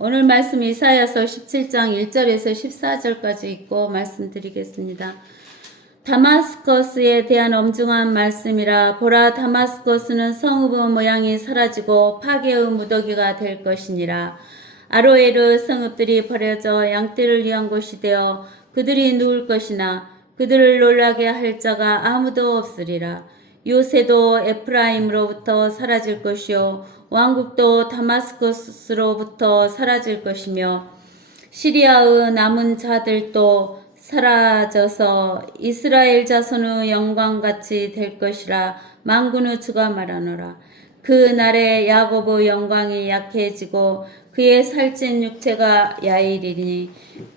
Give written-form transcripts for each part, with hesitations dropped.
오늘 말씀 이사야서 17장 1절에서 14절까지 읽고 말씀드리겠습니다. 다마스커스에 대한 엄중한 말씀이라. 보라, 다마스커스는 성읍의 모양이 사라지고 파괴의 무더기가 될 것이니라. 아로에르 성읍들이 버려져 양떼를 위한 곳이 되어 그들이 누울 것이나 그들을 놀라게 할 자가 아무도 없으리라. 요새도 에프라임으로부터 사라질 것이요 왕국도 다마스커스로부터 사라질 것이며 시리아의 남은 자들도 사라져서 이스라엘 자손의 영광같이 될 것이라. 만군의 주가 말하노라. 그 날에 야곱의 영광이 약해지고 그의 살찐 육체가 야일이니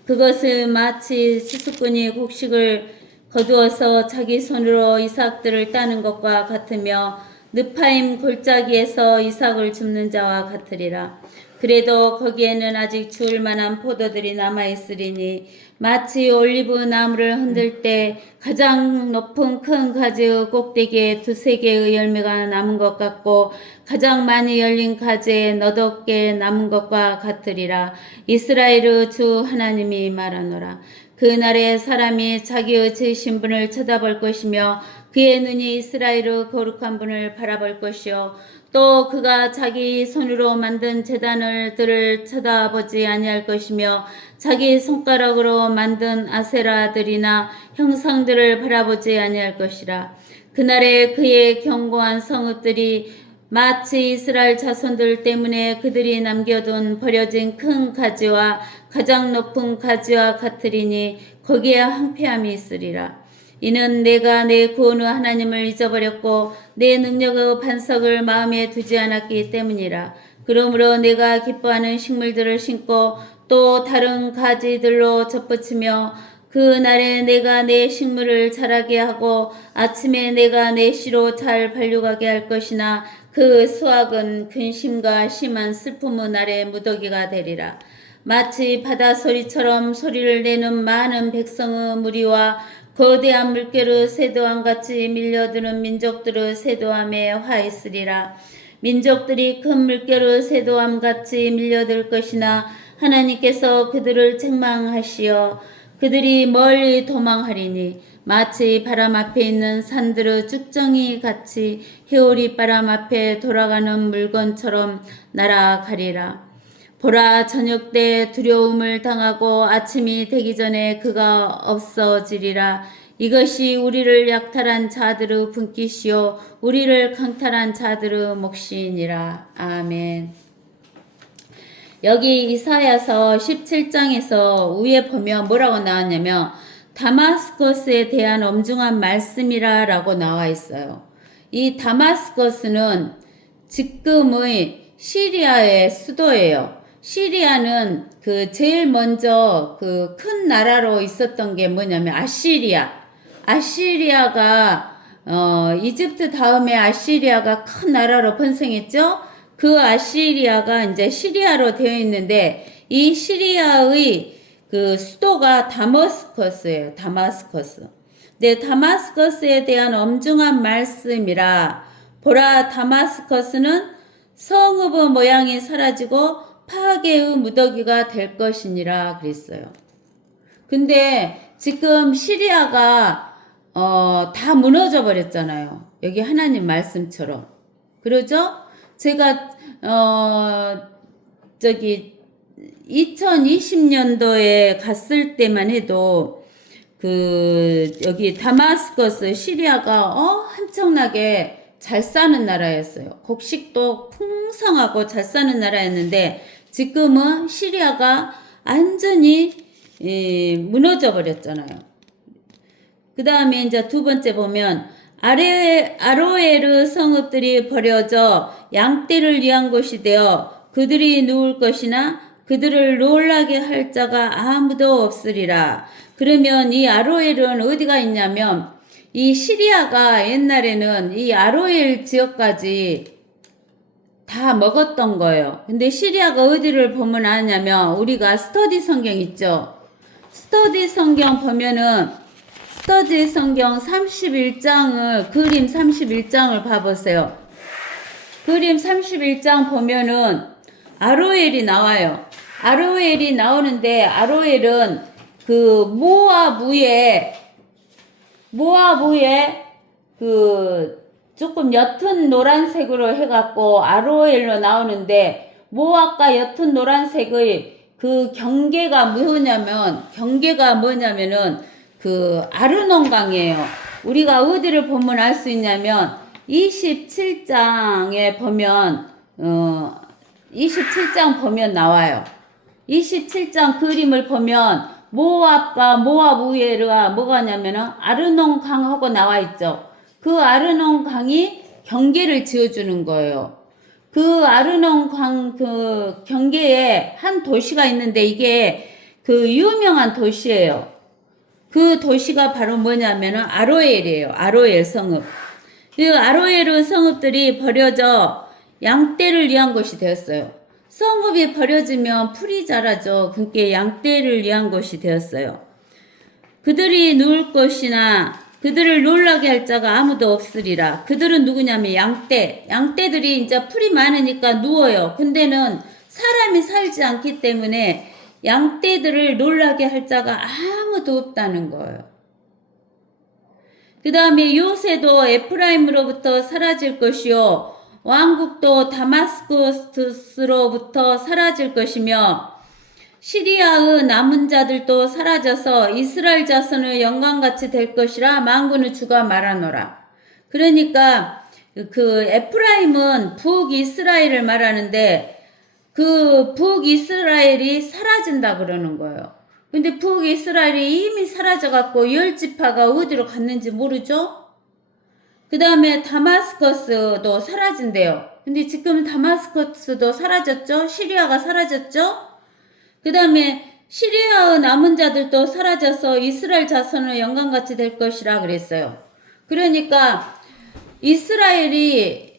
그것은 마치 수수꾼이 곡식을 거두어서 자기 손으로 이삭들을 따는 것과 같으며 느파임 골짜기에서 이삭을 줍는 자와 같으리라. 그래도 거기에는 아직 주울 만한 포도들이 남아있으리니 마치 올리브 나무를 흔들 때 가장 높은 큰 가지의 꼭대기에 2-3개의 열매가 남은 것 같고 가장 많이 열린 가지에 너덟 개 남은 것과 같으리라. 이스라엘의 주 하나님이 말하노라. 그날에 사람이 자기의 지으신 분을 쳐다볼 것이며 그의 눈이 이스라엘의 거룩한 분을 바라볼 것이요 또 그가 자기 손으로 만든 제단들을 쳐다보지 아니할 것이며 자기 손가락으로 만든 아세라들이나 형상들을 바라보지 아니할 것이라. 그날에 그의 견고한 성읍들이 마치 이스라엘 자손들 때문에 그들이 남겨둔 버려진 큰 가지와 가장 높은 가지와 같으리니 거기에 황폐함이 있으리라. 이는 내가 내 구원의 하나님을 잊어버렸고 내 능력의 반석을 마음에 두지 않았기 때문이라. 그러므로 내가 기뻐하는 식물들을 심고 또 다른 가지들로 접붙이며 그 날에 내가 내 식물을 자라게 하고 아침에 내가 내 씨로 잘 발육하게 할 것이나 그 수확은 근심과 심한 슬픔의 날에 무더기가 되리라. 마치 바다 소리처럼 소리를 내는 많은 백성의 무리와 거대한 물결의 세도함같이 밀려드는 민족들의 세도함에 화있으리라. 민족들이 큰 물결의 세도함같이 밀려들 것이나 하나님께서 그들을 책망하시어 그들이 멀리 도망하리니 마치 바람 앞에 있는 산들의 쭉정이 같이 해오리 바람 앞에 돌아가는 물건처럼 날아가리라. 보라, 저녁 때 두려움을 당하고 아침이 되기 전에 그가 없어지리라. 이것이 우리를 약탈한 자들의 분깃이요 우리를 강탈한 자들의 몫이니라. 아멘. 여기 이사야서 17장에서 위에 보면 뭐라고 나왔냐면 다마스커스에 대한 엄중한 말씀이라 라고 나와 있어요. 이 다마스커스는 지금의 시리아의 수도예요. 시리아는 그 제일 먼저 그 큰 나라로 있었던 게 뭐냐면 아시리아. 아시리아가 이집트 다음에 아시리아가 큰 나라로 번성했죠. 그 아시리아가 이제 시리아로 되어 있는데 이 시리아의 그 수도가 다마스커스예요. 다마스커스. 네, 다마스커스에 대한 엄중한 말씀이라. 보라, 다마스커스는 성읍의 모양이 사라지고 파괴의 무더기가 될 것이니라 그랬어요. 근데 지금 시리아가 다 무너져 버렸잖아요. 여기 하나님 말씀처럼. 그러죠? 제가 2020년도에 갔을 때만 해도 여기 다마스커스 시리아가 엄청나게 잘 사는 나라였어요. 곡식도 풍성하고 잘 사는 나라였는데 지금은 시리아가 완전히 무너져 버렸잖아요. 그 다음에 이제 두 번째 보면 아로에르 성읍들이 버려져 양떼를 위한 곳이 되어 그들이 누울 것이나 그들을 놀라게 할 자가 아무도 없으리라. 그러면 이 아로에르는 어디가 있냐면 이 시리아가 옛날에는 이 아로엘 지역까지 다 먹었던 거예요. 근데 시리아가 어디를 보면 아냐면 우리가 스터디 성경 있죠. 스터디 성경 보면은 스터디 성경 31장을 그림 31장을 봐보세요. 그림 31장 보면은 아로엘이 나와요. 아로엘이 나오는데 아로엘은 그 모아부에 그 조금 옅은 노란색으로 해갖고 아로엘로 나오는데 모압과 옅은 노란색의 그 경계가 뭐냐면은 그 아르논강이에요. 우리가 어디를 보면 알 수 있냐면 27장에 보면 27장 보면 나와요. 27장 그림을 보면 모압과 모압 우에가 뭐가냐면은 아르논 강하고 나와 있죠. 그 아르논 강이 경계를 지어주는 거예요. 그 아르논 강 그 경계에 한 도시가 있는데 이게 그 유명한 도시예요. 그 도시가 바로 뭐냐면은 아로엘이에요. 아로엘 성읍. 그 아로엘 성읍들이 버려져 양떼를 위한 곳이 되었어요. 성읍이 버려지면 풀이 자라죠. 그게 양떼를 위한 곳이 되었어요. 그들이 누울 것이나 그들을 놀라게 할 자가 아무도 없으리라. 그들은 누구냐면 양떼. 양떼들이 이제 풀이 많으니까 누워요. 근데는 사람이 살지 않기 때문에 양떼들을 놀라게 할 자가 아무도 없다는 거예요. 그 다음에 요새도 에프라임으로부터 사라질 것이요. 왕국도 다마스쿠스로부터 사라질 것이며 시리아의 남은 자들도 사라져서 이스라엘 자손의 영광같이 될 것이라 만군의 주가 말하노라. 그러니까 그 에프라임은 북이스라엘을 말하는데 그 북이스라엘이 사라진다 그러는 거예요. 근데 북이스라엘이 이미 사라져갖고 열 지파가 어디로 갔는지 모르죠? 그 다음에 다마스커스도 사라진대요. 근데 지금 다마스커스도 사라졌죠? 시리아가 사라졌죠? 그 다음에 시리아의 남은 자들도 사라져서 이스라엘 자손의 영광같이 될 것이라 그랬어요. 그러니까 이스라엘이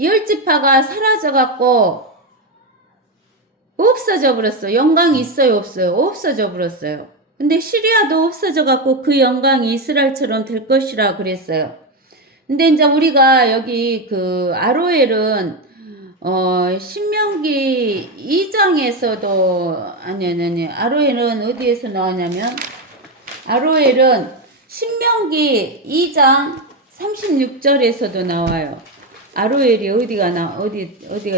열 지파가 사라져갖고 없어져 버렸어요. 영광이 있어요, 없어요? 없어져 버렸어요. 근데 시리아도 없어져갖고 그 영광이 이스라엘처럼 될 것이라 그랬어요. 근데 이제 우리가 여기 그 아로엘은 신명기 2장에서도 아니 아로엘은 어디에서 나오냐면 아로엘은 신명기 2장 36절에서도 나와요. 아로엘이 어디가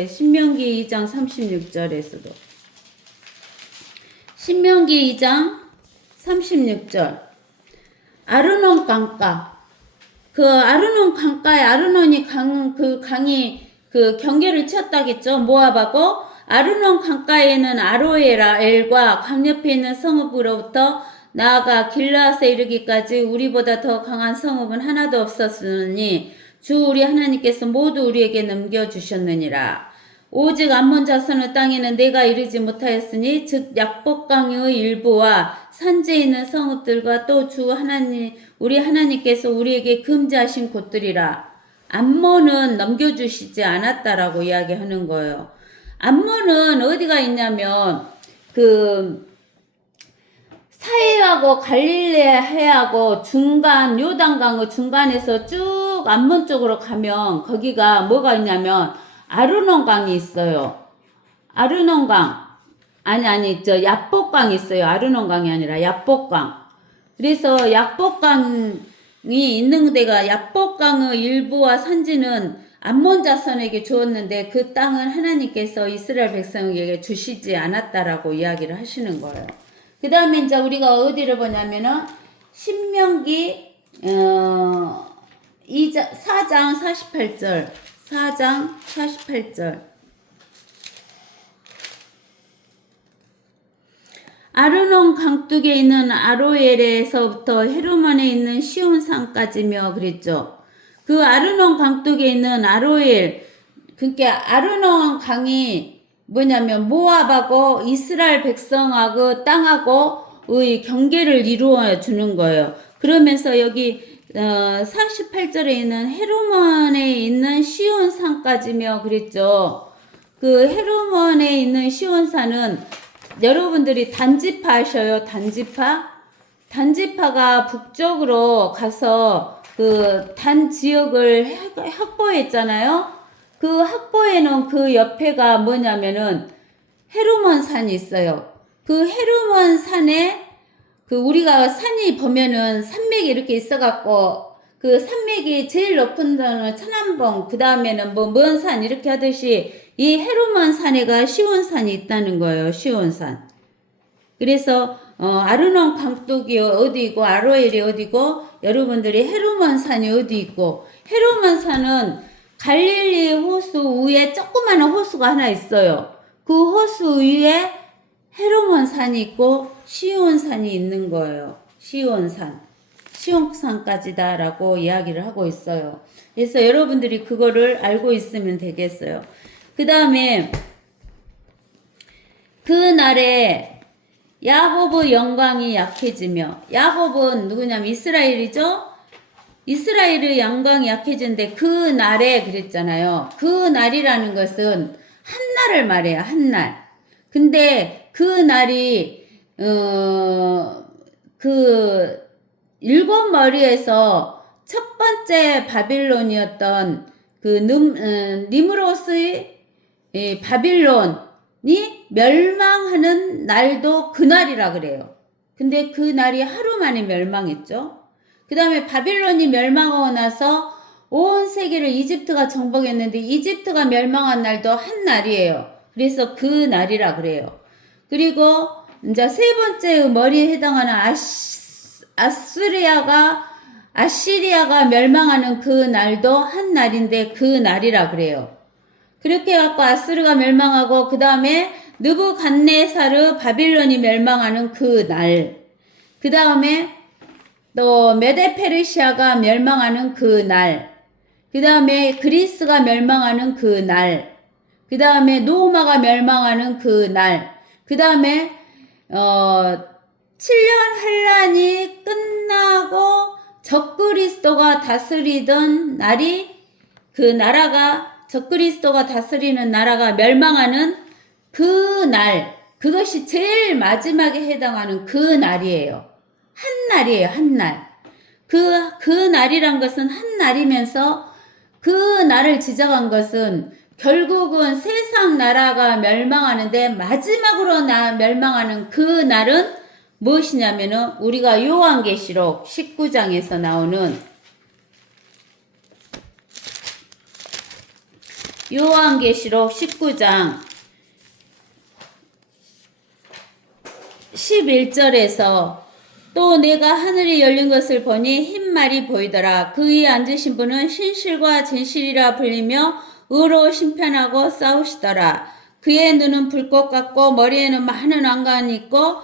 신명기 2장 36절에서도 신명기 2장 36절 아르논 강가 그 아르논 강가에 아르논이 강이 그 경계를 치었다겠죠. 모압하고 아르논 강가에는 아로엘과 강 옆에 있는 성읍으로부터 나아가 길라앗에 이르기까지 우리보다 더 강한 성읍은 하나도 없었으니 주 우리 하나님께서 모두 우리에게 넘겨주셨느니라. 오직 암몬 자손의 땅에는 내가 이르지 못하였으니 즉 약복강의 일부와 산지에 있는 성읍들과 또 주 하나님 우리 하나님께서 우리에게 금지하신 곳들이라. 암몬은 넘겨주시지 않았다라고 이야기하는 거예요. 암몬은 어디가 있냐면 그 사해하고 갈릴레아 해하고 중간 요단강의 중간에서 쭉 암몬 쪽으로 가면 거기가 뭐가 있냐면 아르논강이 있어요. 아르논강 저 야복강이 있어요. 아르논강이 아니라 야복강. 그래서 야복강이 있는 데가 야복강의 일부와 산지는 암몬 자손에게 주었는데 그 땅은 하나님께서 이스라엘 백성에게 주시지 않았다라고 이야기를 하시는 거예요. 그 다음에 이제 우리가 어디를 보냐면은 신명기 4장 48절 4장 48절 아르논 강둑에 있는 아로엘에서부터 헤르몬에 있는 시온산까지며 그랬죠. 그 아르논 강둑에 있는 아로엘 그러니까 아르논 강이 뭐냐면 모압하고 이스라엘 백성하고 땅하고의 경계를 이루어 주는 거예요. 그러면서 여기 48절에 있는 헤르몬에 있는 시온산까지며 그랬죠. 그 헤르몬에 있는 시온산은 여러분들이 단지파 하셔요. 단지파가 북쪽으로 가서 그 단 지역을 확보했잖아요. 그 확보해놓은 그 옆에가 뭐냐면은 헤르몬 산이 있어요. 그 헤르몬 산에 그 우리가 산이 보면은 산맥이 이렇게 있어갖고 그 산맥이 제일 높은 데는 천안봉, 그 다음에는 뭐 먼 산 이렇게 하듯이 이 헤르몬 산에가 시온산이 있다는 거예요. 시온산. 그래서 아르논 강둑이 어디 있고 아로엘이 어디고 여러분들이 헤르몬 산이 어디 있고 헤르몬 산은 갈릴리 호수 위에 조그마한 호수가 하나 있어요. 그 호수 위에 헤르몬 산이 있고 시온산이 있는 거예요. 시온산. 시온산까지다라고 이야기를 하고 있어요. 그래서 여러분들이 그거를 알고 있으면 되겠어요. 그 다음에 그날에 야곱의 영광이 약해지며, 야곱은 누구냐면 이스라엘이죠. 이스라엘의 영광이 약해지는데 그 날에 그랬잖아요. 그 날이라는 것은 한 날을 말해요. 한 날. 근데 그 날이 그 일곱 머리에서 첫 번째 바빌론이었던 그 니므롯의 바빌론이 멸망하는 날도 그날이라 그래요. 근데 그 날이 하루 만에 멸망했죠. 그 다음에 바빌론이 멸망하고 나서 온 세계를 이집트가 정복했는데 이집트가 멸망한 날도 한 날이에요. 그래서 그 날이라 그래요. 그리고 이제 세 번째 머리에 해당하는 아시리아가 멸망하는 그 날도 한 날인데 그 날이라 그래요. 그렇게 해갖고 아스르가 멸망하고 그 다음에 느부갓네사르 바빌론이 멸망하는 그 날, 그 다음에 또 메데페르시아가 멸망하는 그 날, 그 다음에 그리스가 멸망하는 그 날, 그 다음에 노마가 멸망하는 그 날, 그 다음에 7년 환란이 끝나고 적그리스도가 다스리던 날이 그 나라가 적그리스도가 다스리는 나라가 멸망하는 그 날, 그것이 제일 마지막에 해당하는 그 날이에요. 한 날이에요. 한 날. 그 날이란 것은 한 날이면서 그 날을 지정한 것은 결국은 세상 나라가 멸망하는데 마지막으로 멸망하는 그 날은 무엇이냐면은 우리가 요한계시록 19장에서 나오는 요한계시록 19장 11절에서 또 내가 하늘이 열린 것을 보니 흰 말이 보이더라. 그 위에 앉으신 분은 신실과 진실이라 불리며 의로 심판하고 싸우시더라. 그의 눈은 불꽃 같고 머리에는 많은 왕관이 있고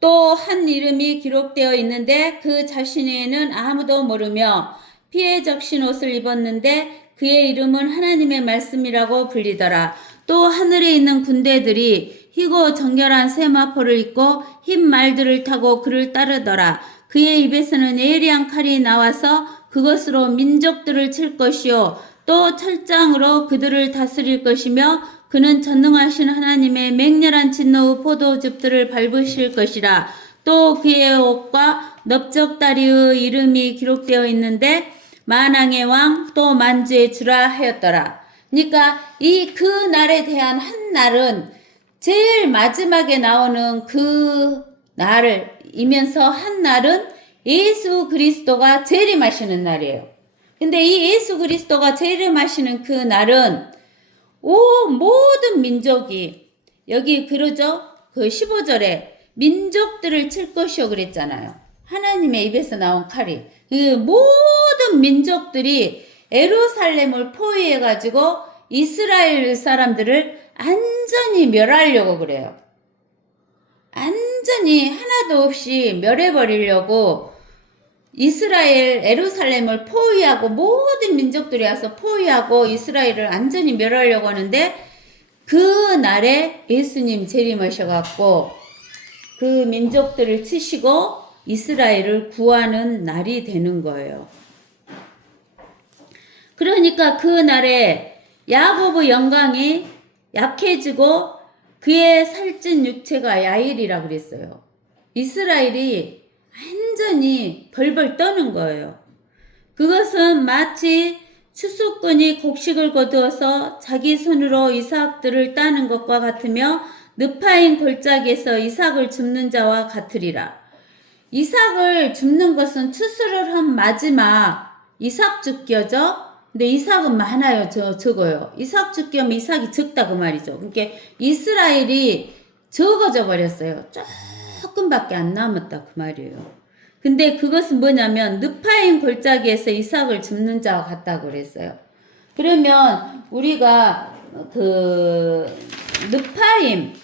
또 한 이름이 기록되어 있는데 그 자신에는 아무도 모르며 피에 적신 옷을 입었는데 그의 이름은 하나님의 말씀이라고 불리더라. 또 하늘에 있는 군대들이 희고 정결한 세마포를 입고 흰 말들을 타고 그를 따르더라. 그의 입에서는 예리한 칼이 나와서 그것으로 민족들을 칠 것이요 또 철장으로 그들을 다스릴 것이며 그는 전능하신 하나님의 맹렬한 진노의 포도즙들을 밟으실 것이라. 또 그의 옷과 넓적다리의 이름이 기록되어 있는데 만왕의 왕 또 만주의 주라 하였더라. 그러니까 이 그 날에 대한 한 날은 제일 마지막에 나오는 그 날을 이면서 한 날은 예수 그리스도가 재림하시는 날이에요. 근데 이 예수 그리스도가 재림하시는 그 날은 모든 민족이 여기 그러죠? 그 15절에 민족들을 칠 것이요 그랬잖아요. 하나님의 입에서 나온 칼이 그 모든 민족들이 예루살렘을 포위해가지고 이스라엘 사람들을 완전히 멸하려고 그래요. 완전히 하나도 없이 멸해버리려고 이스라엘 예루살렘을 포위하고 모든 민족들이 와서 포위하고 이스라엘을 완전히 멸하려고 하는데 그 날에 예수님 재림하셔갖고 그 민족들을 치시고 이스라엘을 구하는 날이 되는 거예요. 그러니까 그 날에 야곱의 영광이 약해지고 그의 살찐 육체가 야일이라 그랬어요. 이스라엘이 완전히 벌벌 떠는 거예요. 그것은 마치 추수꾼이 곡식을 거두어서 자기 손으로 이삭들을 따는 것과 같으며 느파인 골짜기에서 이삭을 줍는 자와 같으리라. 이삭을 줍는 것은 추수를 한 마지막 이삭 죽겨죠. 근데 이삭은 많아요. 적어요. 이삭 죽기면 이삭이 적다 그 말이죠. 그러니까 이스라엘이 적어져 버렸어요. 조금밖에 안 남았다 그 말이에요. 근데 그것은 뭐냐면 느파인 골짜기에서 이삭을 줍는 자와 같다고 그랬어요. 그러면 우리가 그 느파인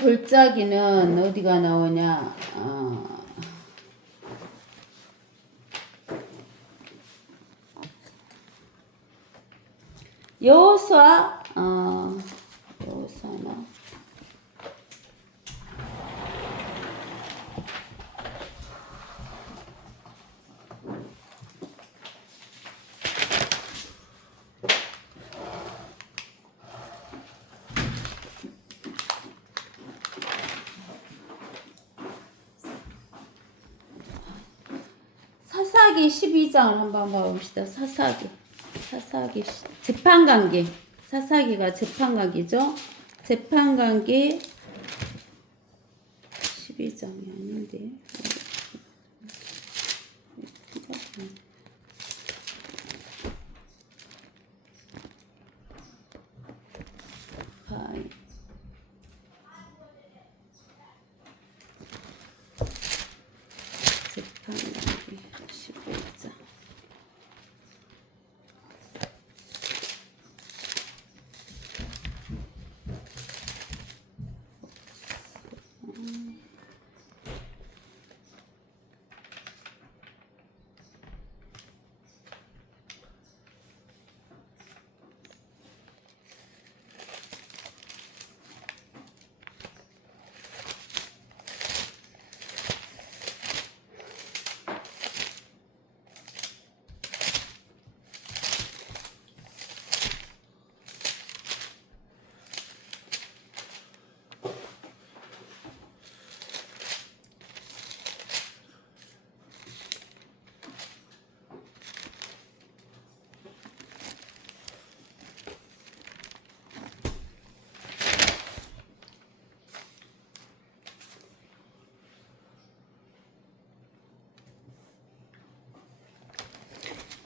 골짜기는 어디가 나오냐? 여호수아 여호수아나 사사기 12장을 한번 봐봅시다. 사사기 재판관계. 사사기가 재판관계죠. 재판관계 12장이 아닌데. 재판관계 11장.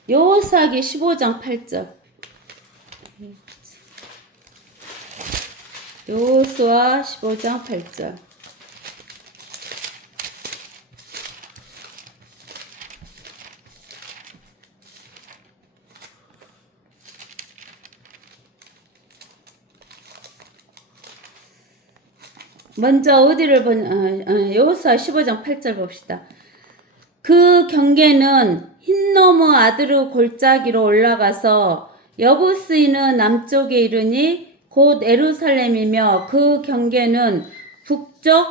여호수아기 15장 8절. 여호수아 15장 8절. 먼저 어디를 여호수아 15장 8절 봅시다. 그 경계는 흰너무 아드르 골짜기로 올라가서 여부스이는 남쪽에 이르니 곧 예루살렘이며 그 경계는 북쪽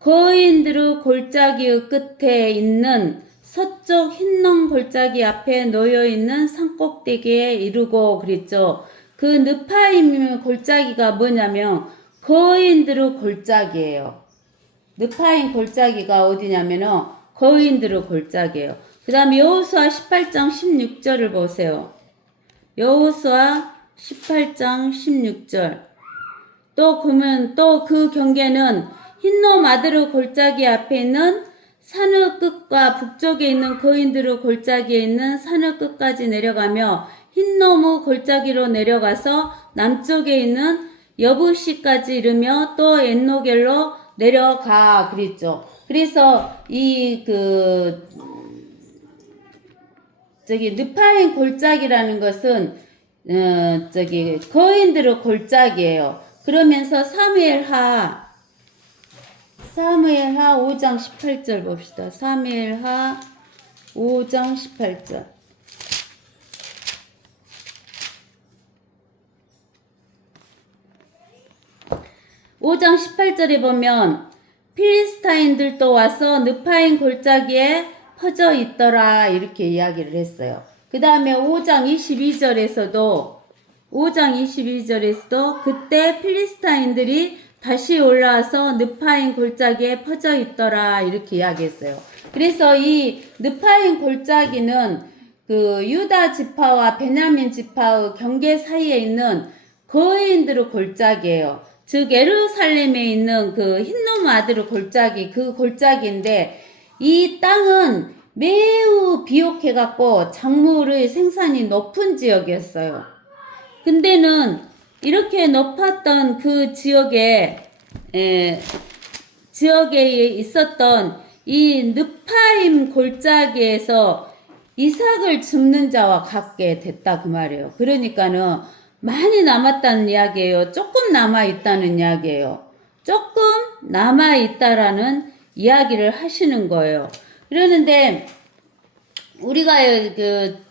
거인드르 골짜기의 끝에 있는 서쪽 흰넘 골짜기 앞에 놓여있는 산꼭대기에 이르고 그랬죠. 그 느파임 골짜기가 뭐냐면 거인드르 골짜기예요. 느파임 골짜기가 어디냐면은 거인들의 골짜기예요. 그 다음에 여호수아 18장 16절을 보세요. 여호수아 18장 16절. 또 보면 또 그 경계는 흰놈 아드르 골짜기 앞에 있는 산의 끝과 북쪽에 있는 거인들의 골짜기에 있는 산의 끝까지 내려가며 흰놈의 골짜기로 내려가서 남쪽에 있는 여부시까지 이르며 또 엔노겔로 내려가 그랬죠. 그래서 느파인 골짜기라는 것은 거인들의 골짜기예요. 그러면서 사무엘하 5장 18절 봅시다. 사무엘하 5장 18절. (5장 18절에) 보면 필리스타인들도 와서 느파인 골짜기에 퍼져 있더라 이렇게 이야기를 했어요. 그 다음에 5장 22절에서도 그때 필리스타인들이 다시 올라와서 느파인 골짜기에 퍼져 있더라 이렇게 이야기했어요. 그래서 이 느파인 골짜기는 그 유다 지파와 베냐민 지파의 경계 사이에 있는 거인들의 골짜기예요. 즉 예루살렘에 있는 그 흰놈 아들의 골짜기, 그 골짜기인데 이 땅은 매우 비옥해 갖고 작물의 생산이 높은 지역이었어요. 근데는 이렇게 높았던 그 지역에 있었던 이 느파임 골짜기에서 이삭을 줍는 자와 같게 됐다 그 말이에요. 그러니까는 많이 남았다는 이야기예요. 조금 남아 있다는 이야기예요. 조금 남아 있다라는 이야기를 하시는 거예요. 그러는데 우리가 그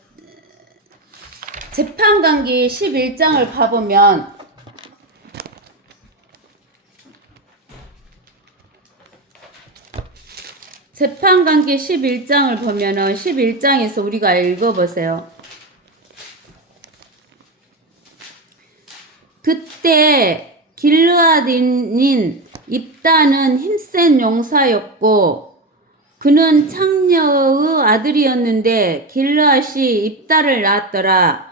재판관기 11장을 봐보면 재판관기 11장을 보면은 11장에서 우리가 읽어보세요. 그때 길르앗인 입다는 힘센 용사였고 그는 창녀의 아들이었는데 길르앗이 입다를 낳았더라.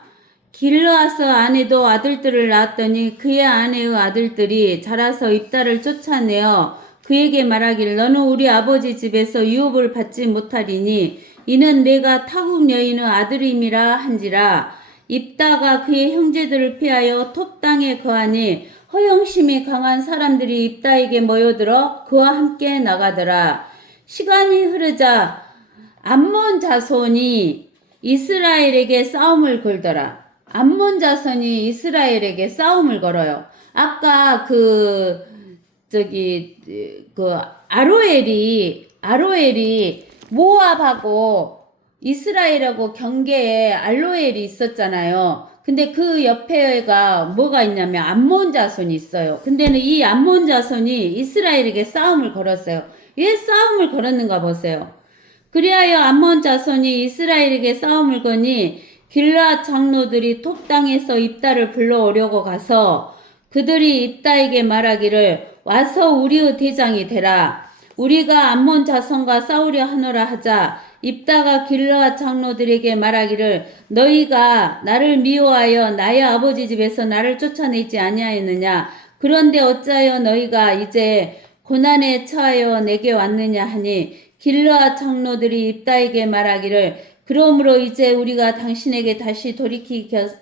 길르앗의 아내도 아들들을 낳았더니 그의 아내의 아들들이 자라서 입다를 쫓아내어 그에게 말하기를 너는 우리 아버지 집에서 유업을 받지 못하리니 이는 내가 타국 여인의 아들임이라 한지라. 입다가 그의 형제들을 피하여 톱 땅에 거하니 허영심이 강한 사람들이 입다에게 모여들어 그와 함께 나가더라. 시간이 흐르자 암몬 자손이 이스라엘에게 싸움을 걸더라. 암몬 자손이 이스라엘에게 싸움을 걸어요. 아까 그 아로엘이 모압하고 이스라엘하고 경계에 알로엘이 있었잖아요. 근데 그 옆에가 뭐가 있냐면 암몬 자손이 있어요. 근데는 이 암몬 자손이 이스라엘에게 싸움을 걸었어요. 왜 싸움을 걸었는가 보세요. 그리하여 암몬 자손이 이스라엘에게 싸움을 거니 길르앗 장로들이 톱 땅에서 입다를 불러오려고 가서 그들이 입다에게 말하기를 와서 우리의 대장이 되라. 우리가 암몬 자손과 싸우려 하노라 하자. 입다가 길르앗 장로들에게 말하기를 너희가 나를 미워하여 나의 아버지 집에서 나를 쫓아내지 아니하였느냐. 그런데 어찌하여 너희가 이제 고난에 처하여 내게 왔느냐 하니 길르앗 장로들이 입다에게 말하기를 그러므로 이제 우리가 당신에게 다시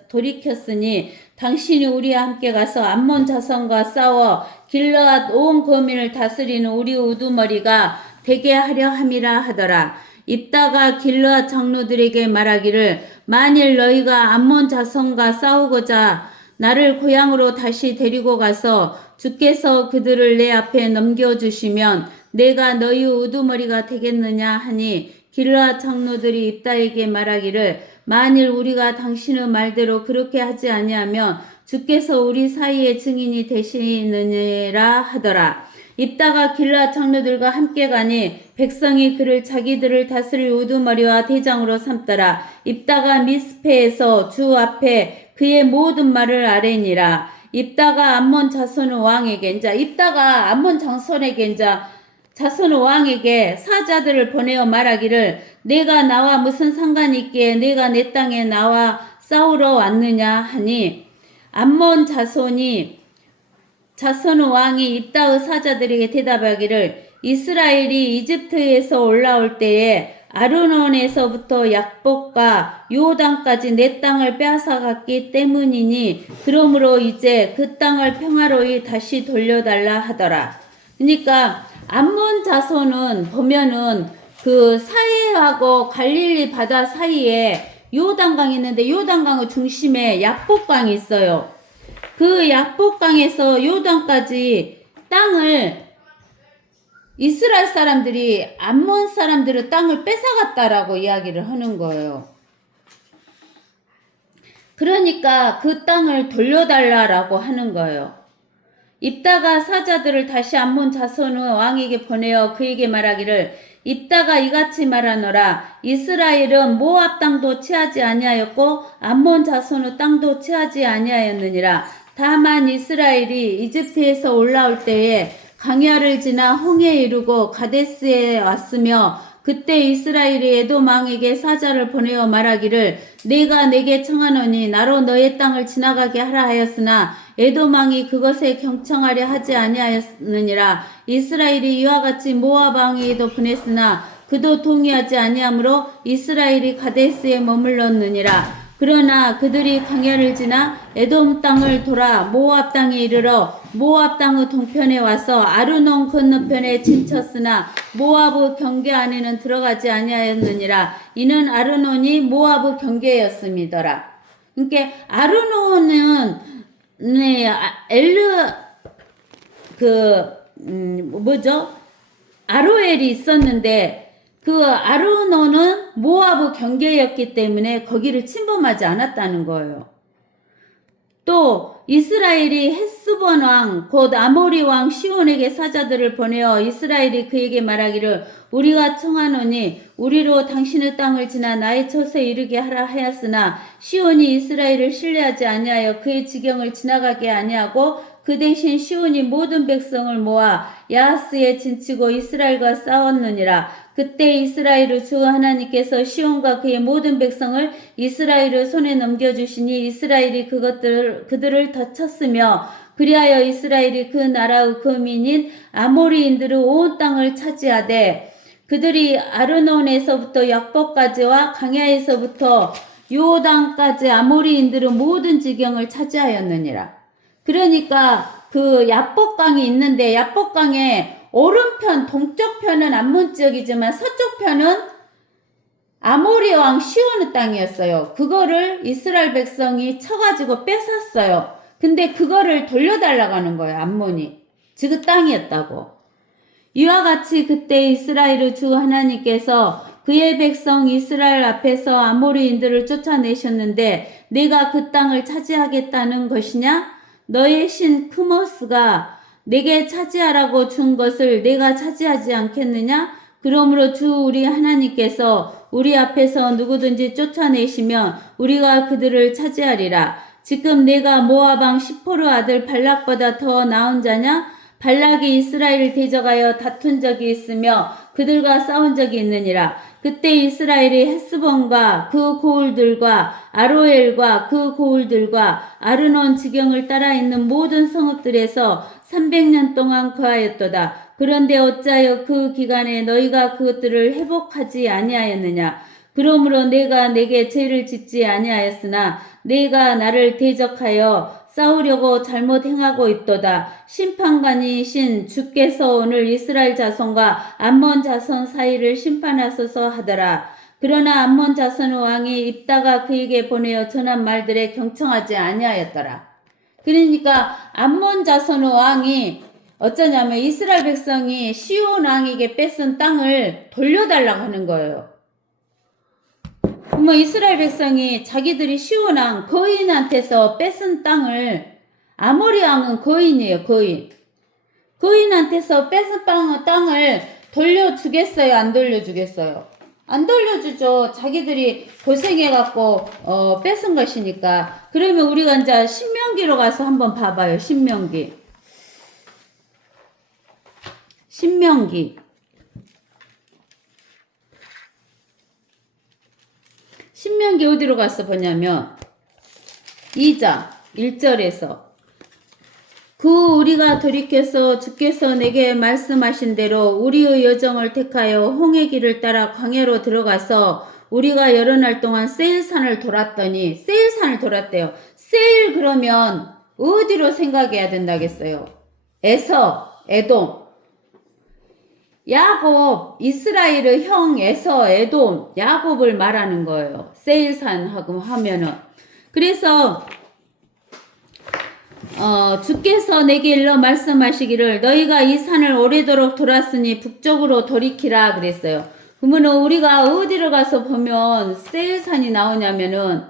돌이켰으니 당신이 우리와 함께 가서 암몬 자손과 싸워 길르앗 온 거민을 다스리는 우리 우두머리가 되게 하려 함이라 하더라. 입다가 길르앗 장로들에게 말하기를 만일 너희가 암몬 자손과 싸우고자 나를 고향으로 다시 데리고 가서 주께서 그들을 내 앞에 넘겨주시면 내가 너희 우두머리가 되겠느냐 하니 길르앗 장로들이 입다에게 말하기를 만일 우리가 당신의 말대로 그렇게 하지 아니하면 주께서 우리 사이의 증인이 되시느니라 하더라. 입다가 길르앗 장로들과 함께 가니 백성이 그를 자기들을 다스릴 우두머리와 대장으로 삼더라. 입다가 미스페에서 주 앞에 그의 모든 말을 아뢰니라. 입다가 암몬 자손의 왕에게 입다가 암몬 장손에게 자손의 왕에게 사자들을 보내어 말하기를 내가 나와 무슨 상관이 있기에 내가 내 땅에 나와 싸우러 왔느냐 하니 암몬 자손의 왕이 입다의 사자들에게 대답하기를 이스라엘이 이집트에서 올라올 때에 아르논에서부터 약복과 요단까지 내 땅을 빼앗아갔기 때문이니 그러므로 이제 그 땅을 평화로이 다시 돌려달라 하더라. 그러니까 암몬 자손은 보면은 그 사해하고 갈릴리 바다 사이에 요단강이 있는데 요단강의 중심에 약복강이 있어요. 그 약복강에서 요단까지 땅을 이스라엘 사람들이 암몬 사람들의 땅을 뺏어갔다라고 이야기를 하는 거예요. 그러니까 그 땅을 돌려달라라고 하는 거예요. 입다가 사자들을 다시 암몬 자손의 왕에게 보내어 그에게 말하기를 입다가 이같이 말하노라. 이스라엘은 모압 땅도 취하지 아니하였고 암몬 자손의 땅도 취하지 아니하였느니라. 다만 이스라엘이 이집트에서 올라올 때에 광야를 지나 홍해에 이르고 가데스에 왔으며 그때 이스라엘이 에돔 왕에게 사자를 보내어 말하기를 내가 내게 청하노니 나로 너의 땅을 지나가게 하라 하였으나 에돔 왕이 그것에 경청하려 하지 아니하였느니라. 이스라엘이 이와 같이 모압 왕에게도 보냈으나 그도 동의하지 아니하므로 이스라엘이 가데스에 머물렀느니라. 그러나 그들이 광야를 지나 에돔 땅을 돌아 모압 땅에 이르러 모압 땅의 동편에 와서 아르논 건너편에 침쳤으나 모압의 경계 안에는 들어가지 아니하였느니라. 이는 아르논이 모압의 경계였음이더라. 그러니까 아르논은 아로엘이 있었는데 그 아르논은 모압의 경계였기 때문에 거기를 침범하지 않았다는 거예요. 또 이스라엘이 헷스본 왕 곧 아모리 왕 시온에게 사자들을 보내어 이스라엘이 그에게 말하기를 우리가 청하노니 우리로 당신의 땅을 지나 나의 처소에 이르게 하라 하였으나 시온이 이스라엘을 신뢰하지 아니하여 그의 지경을 지나가게 아니하고 그 대신 시온이 모든 백성을 모아 야하스에 진치고 이스라엘과 싸웠느니라. 그때 이스라엘의 주 하나님께서 시온과 그의 모든 백성을 이스라엘의 손에 넘겨주시니 이스라엘이 그들을 덧쳤으며 그리하여 이스라엘이 그 나라의 거민인 아모리인들의 온 땅을 차지하되 그들이 아르논에서부터 약복까지와 강야에서부터 요단까지 아모리인들의 모든 지경을 차지하였느니라. 그러니까 그 야복강이 있는데 야복강에 오른편 동쪽 편은 암몬 지역이지만 서쪽 편은 아모리 왕 시온의 땅이었어요. 그거를 이스라엘 백성이 쳐가지고 뺏었어요. 근데 그거를 돌려달라고 하는 거예요. 암몬이. 그 땅이었다고. 이와 같이 그때 이스라엘의 주 하나님께서 그의 백성 이스라엘 앞에서 아모리인들을 쫓아내셨는데 내가 그 땅을 차지하겠다는 것이냐? 너의 신 크모스가 내게 차지하라고 준 것을 내가 차지하지 않겠느냐? 그러므로 주 우리 하나님께서 우리 앞에서 누구든지 쫓아내시면 우리가 그들을 차지하리라. 지금 내가 모압 왕 시포르 아들 발락보다 더 나은 자냐? 발락이 이스라엘을 대적하여 다툰 적이 있으며 그들과 싸운 적이 있느니라. 그때 이스라엘이 헷스본과 그 고을들과 아로엘과 그 고을들과 아르논 지경을 따라 있는 모든 성읍들에서 300년 동안 거하였도다. 그런데 어찌하여 그 기간에 너희가 그것들을 회복하지 아니하였느냐? 그러므로 내가 내게 죄를 짓지 아니하였으나 내가 나를 대적하여 싸우려고 잘못 행하고 있도다. 심판관이신 주께서 오늘 이스라엘 자손과 암몬 자손 사이를 심판하소서 하더라. 그러나 암몬 자손의 왕이 입다가 그에게 보내어 전한 말들에 경청하지 아니하였더라. 그러니까 암몬 자손의 왕이 어쩌냐면 이스라엘 백성이 시온 왕에게 뺏은 땅을 돌려달라고 하는 거예요. 그러면 이스라엘 백성이 자기들이 시온 왕 거인한테서 뺏은 땅을 아모리 왕은 거인이에요. 거인한테서 뺏은 땅을 돌려주겠어요? 안 돌려주겠어요? 안 돌려주죠. 자기들이 고생해갖고 뺏은 것이니까. 그러면 우리가 이제 신명기로 가서 한번 봐봐요. 신명기 어디로 가서 보냐면 2장 1절에서 우리가 돌이켜서 주께서 내게 말씀하신 대로 우리의 여정을 택하여 홍해 길을 따라 광야로 들어가서 우리가 여러 날 동안 세일산을 돌았더니 세일산을 돌았대요. 세일 그러면 어디로 생각해야 된다겠어요? 에돔 야곱, 이스라엘의 형 에서, 에돔, 야곱을 말하는 거예요. 세일산 하면은. 그래서 주께서 내게 일러 말씀하시기를 너희가 이 산을 오래도록 돌았으니 북쪽으로 돌이키라 그랬어요. 그러면 우리가 어디로 가서 보면 세일산이 나오냐면은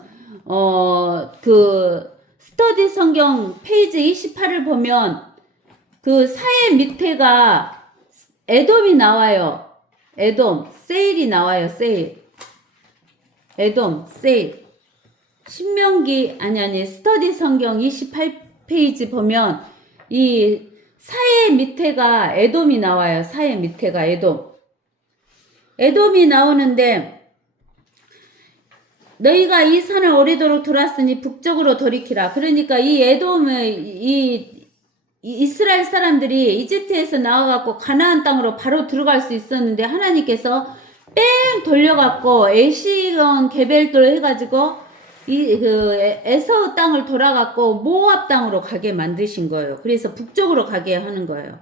그 스터디 성경 페이지 28을 보면 그 사의 밑에가 에돔이 나와요. 세일이 나와요. 세일. 신명기 스터디 성경 28페이지 보면 이 사의 밑에가 에돔이 나와요. 사의 밑에가 에돔. 에돔이 나오는데 너희가 이 산을 오래도록 돌았으니 북쪽으로 돌이키라. 그러니까 이 에돔의 이 이스라엘 사람들이 이집트에서 나와갖고 가나안 땅으로 바로 들어갈 수 있었는데 하나님께서 뺑 돌려갖고 에시온 게벨도 해가지고 에서우 땅을 돌아갖고 모압 땅으로 가게 만드신 거예요. 그래서 북쪽으로 가게 하는 거예요.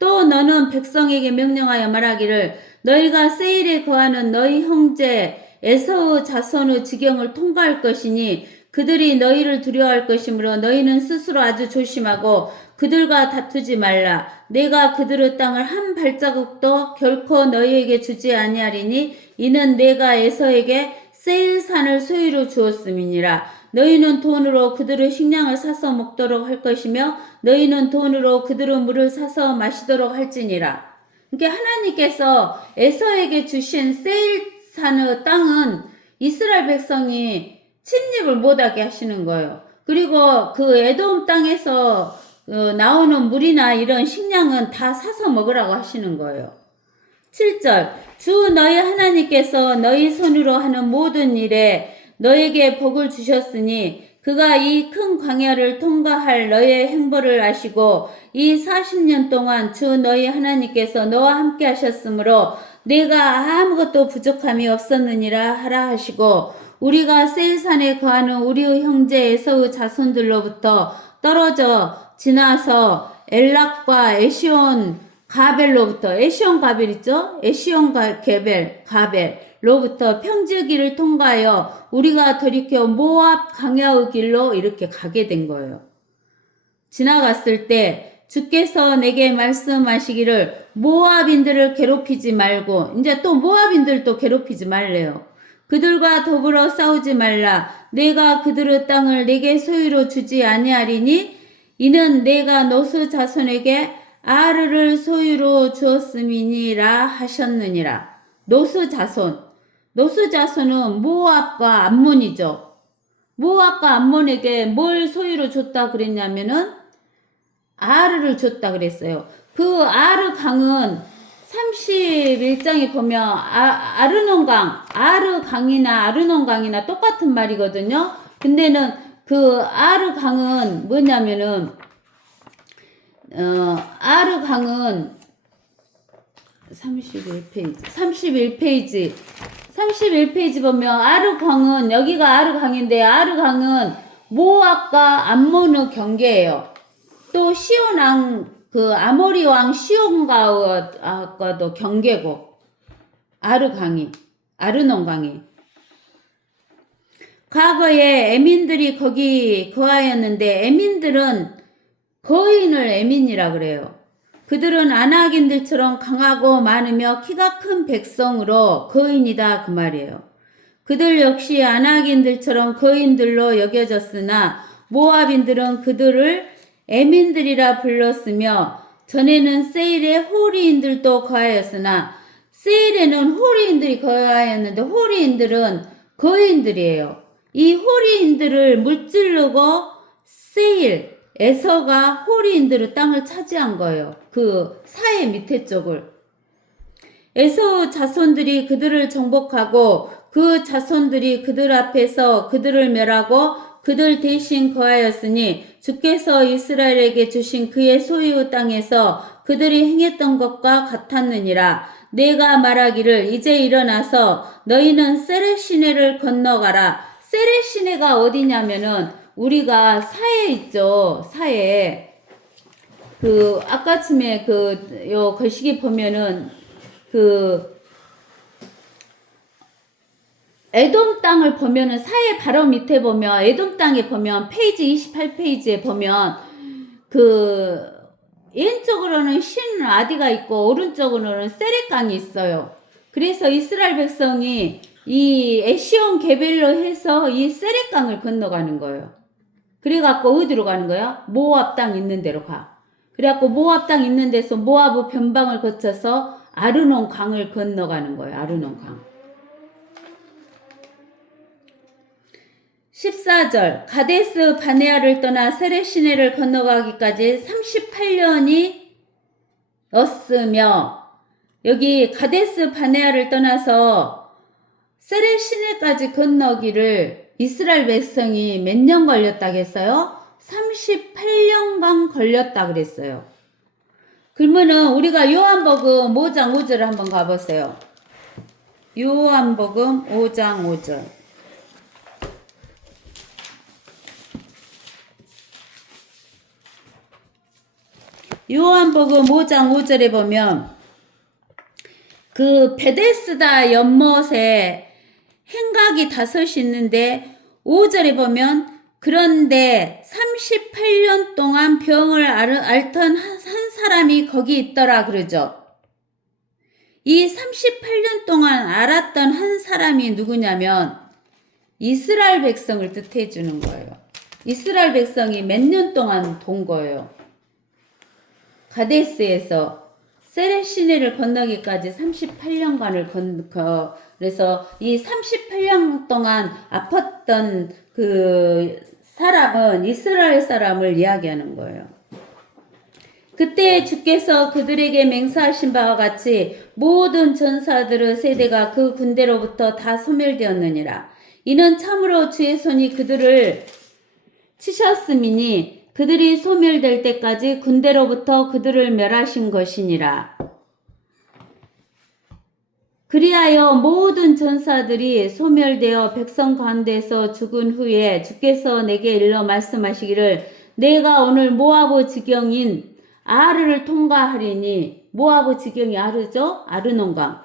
또 너는 백성에게 명령하여 말하기를 너희가 세일에 거하는 너희 형제 에서우 자손의 지경을 통과할 것이니 그들이 너희를 두려워할 것이므로 너희는 스스로 아주 조심하고 그들과 다투지 말라. 내가 그들의 땅을 한 발자국도 결코 너희에게 주지 아니하리니 이는 내가 에서에게 세일산을 소유로 주었음이니라. 너희는 돈으로 그들의 식량을 사서 먹도록 할 것이며 너희는 돈으로 그들의 물을 사서 마시도록 할지니라. 그러니까 하나님께서 에서에게 주신 세일산의 땅은 이스라엘 백성이 침입을 못하게 하시는 거예요. 그리고 그 에돔 땅에서 나오는 물이나 이런 식량은 다 사서 먹으라고 하시는 거예요. 7절 주 너희 하나님께서 너희 손으로 하는 모든 일에 너에게 복을 주셨으니 그가 이 큰 광야를 통과할 너의 행보를 아시고 이 40년 동안 주 너희 하나님께서 너와 함께 하셨으므로 내가 아무것도 부족함이 없었느니라 하라 하시고 우리가 세일산에 거하는 우리의 형제 에서의 자손들로부터 떨어져 지나서 엘락과 에시온 가벨로부터 에시온 가벨 있죠? 에시온 가벨로부터 평지길을 통과하여 우리가 돌이켜 모압 강야의 길로 이렇게 가게 된 거예요. 지나갔을 때 주께서 내게 말씀하시기를 모압인들을 괴롭히지 말고 이제 또 모압인들도 괴롭히지 말래요. 그들과 더불어 싸우지 말라. 내가 그들의 땅을 내게 소유로 주지 아니하리니 이는 내가 노스 자손에게 아르를 소유로 주었음이니라 하셨느니라. 노스 자손은 모압과 암몬이죠. 모압과 암몬에게 뭘 소유로 줬다 그랬냐면은 아르를 줬다 그랬어요. 그 아르 강은 31장에 보면 아르 강이나 똑같은 말이거든요. 근데는 그 아르 강은 뭐냐면은 아르 강은 31페이지 보면 아르 강은 여기가 아르 강인데 아르 강은 모압과 암몬의 경계예요. 또 시온 왕 그 아모리 왕 시온과도 경계고 아르논 강이 과거에 에민들이 거기 거하였는데 에민들은 거인을 에민이라 그래요. 그들은 아낙인들처럼 강하고 많으며 키가 큰 백성으로 거인이다 그 말이에요. 그들 역시 아낙인들처럼 거인들로 여겨졌으나 모압인들은 그들을 에민들이라 불렀으며 전에는 세일에 호리인들도 거하였으나 세일에는 호리인들이 거하였는데 호리인들은 거인들이에요. 이 호리인들을 물질르고 세일 에서가 호리인들의 땅을 차지한 거예요. 그 사해 밑에 쪽을. 에서 자손들이 그들을 정복하고 그 자손들이 그들 앞에서 그들을 멸하고 그들 대신 거하였으니 주께서 이스라엘에게 주신 그의 소유 땅에서 그들이 행했던 것과 같았느니라. 내가 말하기를 이제 일어나서 너희는 세레시네를 건너가라. 세레시네가 어디냐면은 우리가 사해 있죠. 사해. 그 아까쯤에 요 거시기 보면은 에돔 땅을 보면은 사해 바로 밑에 보면 에돔 땅에 보면 페이지 28페이지에 보면 왼쪽으로는 신 아디가 있고 오른쪽으로는 세렛강이 있어요. 그래서 이스라엘 백성이 이 에시온 게벨로 해서 이 세렛강을 건너가는 거예요. 그래갖고 어디로 가는 거야? 모압 땅 있는 데로 가. 그래갖고 모압 땅 있는 데서 모압의 변방을 거쳐서 아르논 강을 건너가는 거예요. 아르논 강. 14절 가데스 바네아를 떠나 세레시네를 건너가기까지 38년이 었으며 여기 가데스 바네아를 떠나서 세레 시내까지 건너기를 이스라엘 백성이 몇 년 걸렸다고 했어요? 38년간 걸렸다 그랬어요. 그러면은 우리가 요한복음 5장 5절을 한번 가보세요. 요한복음 5장 5절. 요한복음 5장 5절에 보면 그 베데스다 연못에 행각이 5이 있는데 5절에 보면 그런데 38년 동안 병을 앓던 한 사람이 거기 있더라 그러죠. 이 38년 동안 앓았던 한 사람이 누구냐면 이스라엘 백성을 뜻해 주는 거예요. 이스라엘 백성이 몇 년 동안 돈 거예요. 가데스에서 세레 시내를 건너기까지 38년간을 그래서 이 38년 동안 아팠던 그 사람은 이스라엘 사람을 이야기하는 거예요. 그때 주께서 그들에게 맹세하신 바와 같이 모든 전사들의 세대가 그 군대로부터 다 소멸되었느니라. 이는 참으로 주의 손이 그들을 치셨음이니 그들이 소멸될 때까지 군대로부터 그들을 멸하신 것이니라. 그리하여 모든 전사들이 소멸되어 백성 가운데서 죽은 후에 주께서 내게 일러 말씀하시기를 내가 오늘 모아브 지경인 아르를 통과하리니 모아브 지경이 아르죠? 아르논강.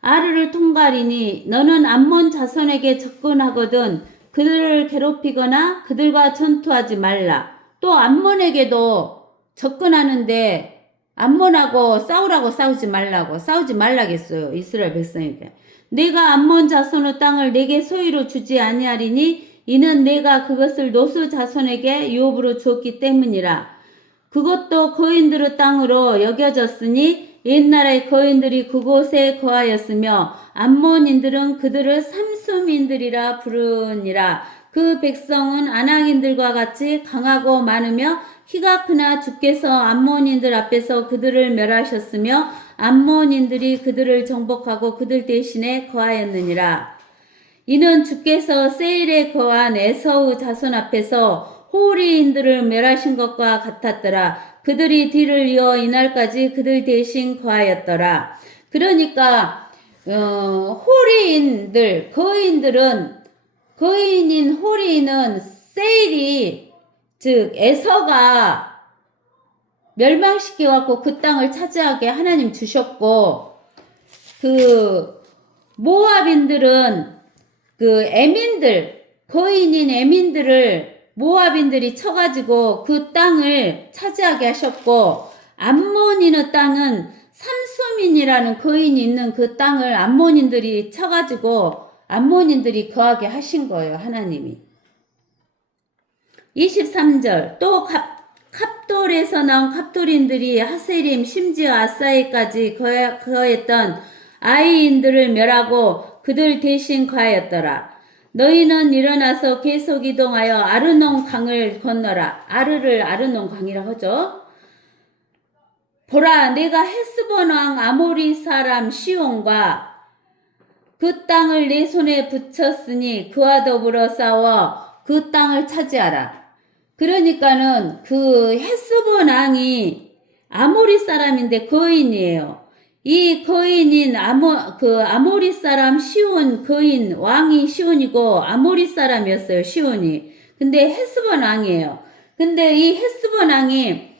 아르를 통과하리니 너는 암몬 자손에게 접근하거든 그들을 괴롭히거나 그들과 전투하지 말라. 또 암몬에게도 접근하는데 암몬하고 싸우라고 싸우지 말라겠어요. 이스라엘 백성에게. 내가 암몬 자손의 땅을 내게 소유로 주지 아니하리니 이는 내가 그것을 노수 자손에게 유업으로 주었기 때문이라. 그것도 거인들의 땅으로 여겨졌으니 옛날에 거인들이 그곳에 거하였으며 암몬인들은 그들을 삼수민들이라 부르니라. 그 백성은 아낙인들과 같이 강하고 많으며 키가 크나 주께서 암몬인들 앞에서 그들을 멸하셨으며 암몬인들이 그들을 정복하고 그들 대신에 거하였느니라. 이는 주께서 세일에 거한 에서우 자손 앞에서 호리인들을 멸하신 것과 같았더라. 그들이 뒤를 이어 이날까지 그들 대신 거하였더라. 그러니까 호리인들, 거인인 호리인은 세일이 즉 에서가 멸망시켜갖고 그 땅을 차지하게 하나님 주셨고 그 모압인들은 그 에민들 거인인 에민들을 모압인들이 쳐가지고 그 땅을 차지하게 하셨고 암몬인의 땅은 삼수민이라는 거인이 있는 그 땅을 암몬인들이 쳐가지고 암몬인들이 거하게 하신 거예요. 하나님이. 23절 또 갑돌에서 나온 갑돌인들이 하세림 심지어 아사이까지 거했던 아이인들을 멸하고 그들 대신 거하였더라. 너희는 일어나서 계속 이동하여 아르논 강을 건너라. 아르를 아르논 강이라고 하죠. 보라 내가 헤스본 왕 아모리 사람 시온과 그 땅을 내 손에 붙였으니 그와 더불어 싸워 그 땅을 차지하라. 그러니까는 그 헤스본 왕이 아모리 사람인데 거인이에요. 이 거인인 아모리 사람 시온 거인 왕이 시온이고 아모리 사람이었어요. 시온이. 근데 헤스본 왕이에요. 근데 이 헤스본 왕이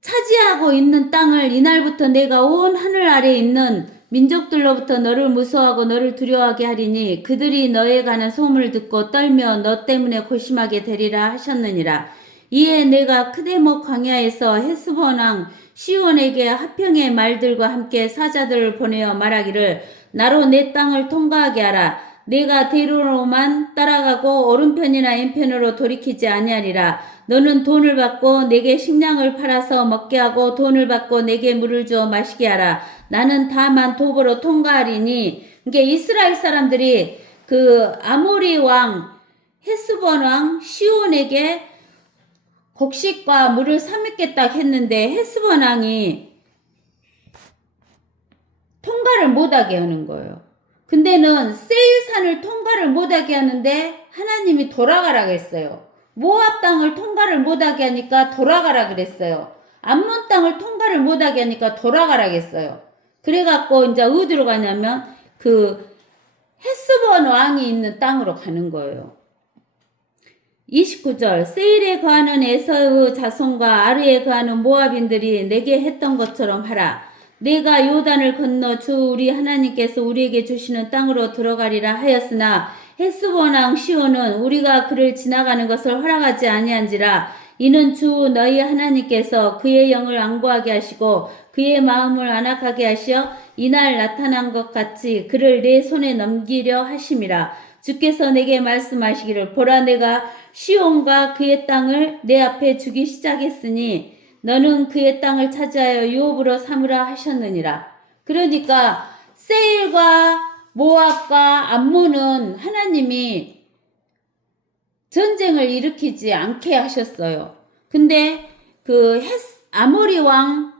차지하고 있는 땅을 이날부터 내가 온 하늘 아래에 있는 민족들로부터 너를 무서워하고 너를 두려워하게 하리니 그들이 너에 관한 소문을 듣고 떨며 너 때문에 고심하게 되리라 하셨느니라. 이에 내가 크데모 광야에서 헤스본 왕 시온에게 화평의 말들과 함께 사자들을 보내어 말하기를 나로 내 땅을 통과하게 하라. 내가 대로로만 따라가고 오른편이나 왼편으로 돌이키지 아니하리라. 너는 돈을 받고 내게 식량을 팔아서 먹게 하고 돈을 받고 내게 물을 주어 마시게 하라. 나는 다만 도보로 통과하리니. 이게 이스라엘 사람들이 그 아모리 왕 헤스본 왕 시온에게 곡식과 물을 사먹겠다 했는데 헤스본 왕이 통과를 못하게 하는 거예요. 근데는 세일산을 통과를 못하게 하는데 하나님이 돌아가라 그랬어요. 모압 땅을 통과를 못하게 하니까 돌아가라 그랬어요. 암몬 땅을 통과를 못하게 하니까 돌아가라 그랬어요. 그래갖고 이제 어디로 가냐면 그 헤스본 왕이 있는 땅으로 가는 거예요. 29절 세일에 거하는 에서의 자손과 아르에 거하는 모압인들이 내게 했던 것처럼 하라. 내가 요단을 건너 주 우리 하나님께서 우리에게 주시는 땅으로 들어가리라 하였으나 헤스본 왕 시온은 우리가 그를 지나가는 것을 허락하지 아니한지라. 이는 주 너희 하나님께서 그의 영을 안고하게 하시고 그의 마음을 안악하게 하시어 이날 나타난 것 같이 그를 내 손에 넘기려 하심이라. 주께서 내게 말씀하시기를 보라 내가 시온과 그의 땅을 내 앞에 주기 시작했으니 너는 그의 땅을 차지하여 유업으로 삼으라 하셨느니라. 그러니까 세일과 모압과 암몬은 하나님이 전쟁을 일으키지 않게 하셨어요. 근데 그 아모리 왕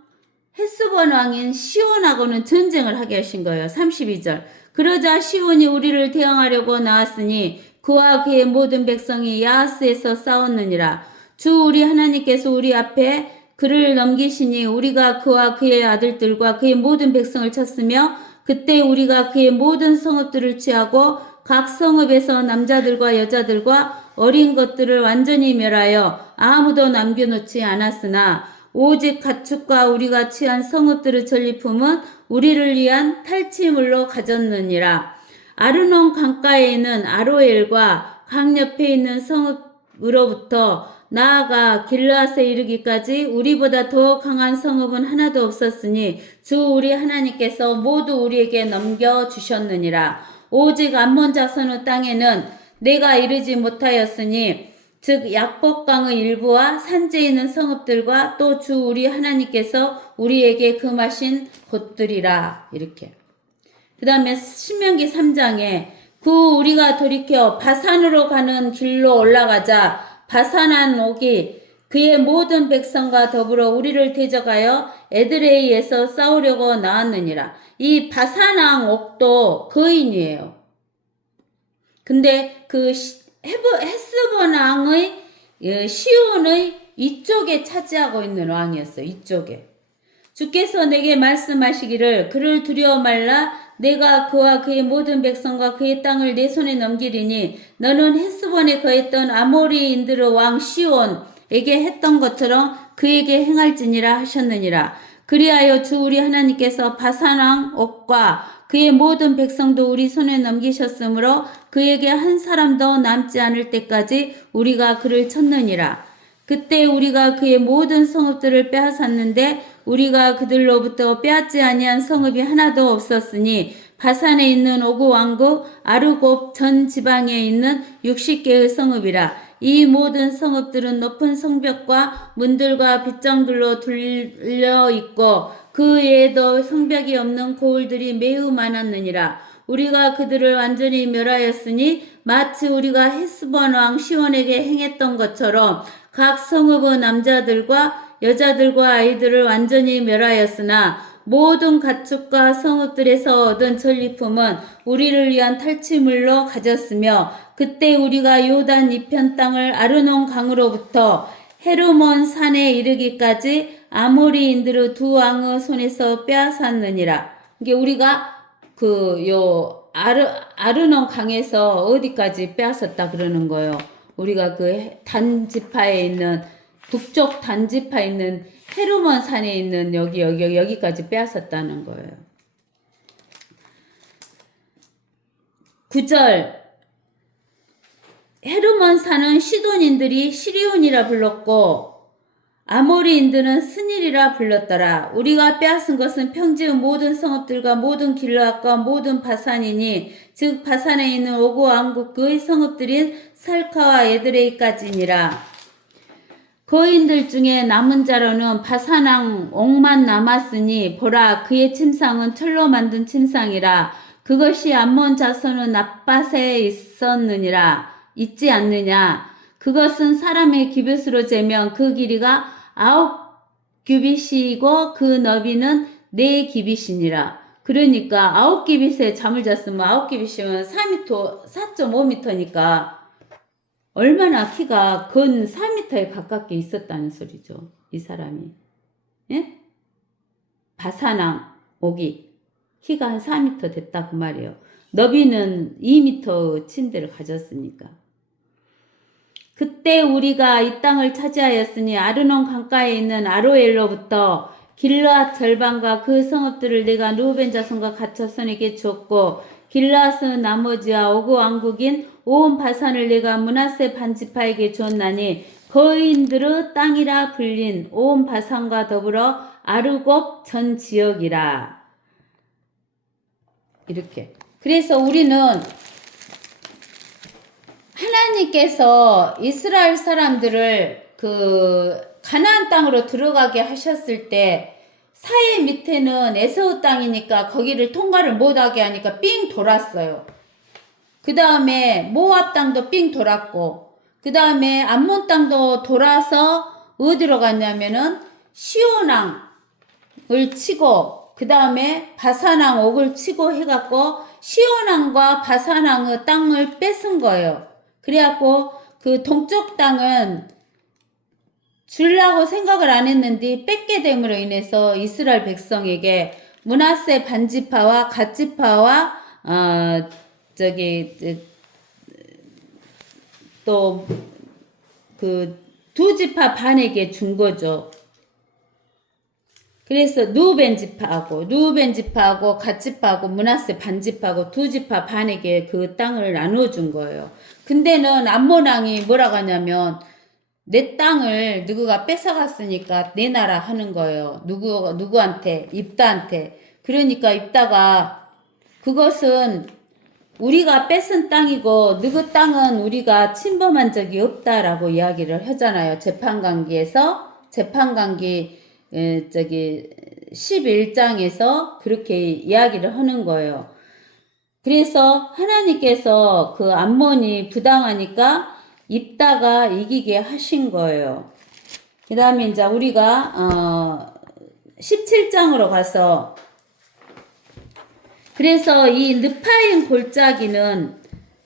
헤스본 왕인 시온하고는 전쟁을 하게 하신 거예요. 32절 그러자 시온이 우리를 대항하려고 나왔으니 그와 그의 모든 백성이 야하스에서 싸웠느니라. 주 우리 하나님께서 우리 앞에 그를 넘기시니 우리가 그와 그의 아들들과 그의 모든 백성을 쳤으며 그때 우리가 그의 모든 성읍들을 취하고 각 성읍에서 남자들과 여자들과 어린 것들을 완전히 멸하여 아무도 남겨놓지 않았으나 오직 가축과 우리가 취한 성읍들의 전리품은 우리를 위한 탈취물로 가졌느니라. 아르논 강가에 있는 아로엘과 강 옆에 있는 성읍으로부터 나아가 길르앗에 이르기까지 우리보다 더 강한 성읍은 하나도 없었으니 주 우리 하나님께서 모두 우리에게 넘겨주셨느니라. 오직 암몬 자손의 땅에는 내가 이르지 못하였으니 즉 약복강의 일부와 산지에 있는 성읍들과 또 주 우리 하나님께서 우리에게 금하신 곳들이라. 이렇게 그 다음에 신명기 3장에 우리가 돌이켜 바산으로 가는 길로 올라가자 바산한 옥이 그의 모든 백성과 더불어 우리를 대적하여 에드레이에서 싸우려고 나왔느니라. 이 바산왕 옥도 거인이에요. 근데 그 헤스본 왕의 시온의 이쪽에 차지하고 있는 왕이었어요. 이쪽에. 주께서 내게 말씀하시기를 그를 두려워 말라. 내가 그와 그의 모든 백성과 그의 땅을 내 손에 넘기리니 너는 헤스본에 거했던 아모리인들의 왕 시온에게 했던 것처럼 그에게 행할지니라 하셨느니라. 그리하여 주 우리 하나님께서 바산왕 옥과 그의 모든 백성도 우리 손에 넘기셨으므로 그에게 한 사람도 남지 않을 때까지 우리가 그를 쳤느니라. 그때 우리가 그의 모든 성읍들을 빼앗았는데 우리가 그들로부터 빼앗지 아니한 성읍이 하나도 없었으니 바산에 있는 오구 왕국 아르곱 전 지방에 있는 60개의 성읍이라. 이 모든 성읍들은 높은 성벽과 문들과 빗장들로 둘려 있고 그 외에도 성벽이 없는 고을들이 매우 많았느니라. 우리가 그들을 완전히 멸하였으니 마치 우리가 헤스본 왕 시온에게 행했던 것처럼 각 성읍의 남자들과 여자들과 아이들을 완전히 멸하였으나 모든 가축과 성읍들에서 얻은 전리품은 우리를 위한 탈취물로 가졌으며 그때 우리가 요단 이편 땅을 아르논 강으로부터 헤르몬 산에 이르기까지 아모리인들의 두 왕의 손에서 빼앗았느니라. 이게 우리가 아르논 강에서 어디까지 빼앗았다 그러는 거예요. 우리가 그 단지파에 있는 북쪽 단지파에 있는 헤르몬 산에 있는 여기까지 빼앗았다는 거예요. 9절 헤르몬 산은 시돈인들이 시리온이라 불렀고 아모리인들은 스닐이라 불렀더라. 우리가 빼앗은 것은 평지의 모든 성읍들과 모든 길르앗과 모든 바산이니 즉 바산에 있는 오구 왕국 그의 성읍들인 살카와 에드레이까지니라. 거인들 중에 남은 자로는 바산왕 옥만 남았으니 보라 그의 침상은 철로 만든 침상이라. 그것이 암몬 자손의 낫밭에 있지 않느냐. 그것은 사람의 기둣으로 재면 그 길이가 9규빗이고 그 너비는 4규빗이니라. 그러니까 9기빗에 잠을 잤으면 9기빗이면 4m, 4.5m니까 얼마나 키가 근 4m에 가깝게 있었다는 소리죠. 이 사람이. 예? 바사낭 오기. 키가 한 4m 됐다 그 말이에요. 너비는 2m 침대를 가졌으니까. 그때 우리가 이 땅을 차지하였으니 아르논 강가에 있는 아로엘로부터 길르앗 절반과 그 성읍들을 내가 루벤 자손과 갇혀 손에게 주었고 길르앗은 나머지와 오그 왕국인 온 바산을 내가 므낫세 반지파에게 주었나니 거인들의 땅이라 불린 온 바산과 더불어 아르곱 전 지역이라. 이렇게. 그래서 우리는 하나님께서 이스라엘 사람들을 그 가나안 땅으로 들어가게 하셨을 때 사해 밑에는 에서우 땅이니까 거기를 통과를 못하게 하니까 삥 돌았어요. 그 다음에 모압 땅도 삥 돌았고 그 다음에 암몬 땅도 돌아서 어디로 갔냐면은 시온왕을 치고 그 다음에 바산왕 옥을 치고 해갖고 시온왕과 바산왕의 땅을 뺏은 거예요. 그래갖고 그 동쪽 땅은 주려고 생각을 안 했는데 뺏게 됨으로 인해서 이스라엘 백성에게 므낫세 반지파와 갓지파와 또 그 두 지파 반에게 준 거죠. 그래서 누벤 지파하고 갓지파하고 므낫세 반지파하고 두 지파 반에게 그 땅을 나눠준 거예요. 근데는 암몬 왕이 뭐라고 하냐면 내 땅을 누구가 뺏어갔으니까 내놔라 하는 거예요. 누구한테? 입다한테. 그러니까 입다가 그것은 우리가 뺏은 땅이고 누구 땅은 우리가 침범한 적이 없다라고 이야기를 하잖아요. 재판관계에서 재판관계 11장에서 그렇게 이야기를 하는 거예요. 그래서 하나님께서 그 암몬이 부당하니까 입다가 이기게 하신 거예요. 그 다음에 이제 우리가 17장으로 가서 그래서 이 느파임 골짜기는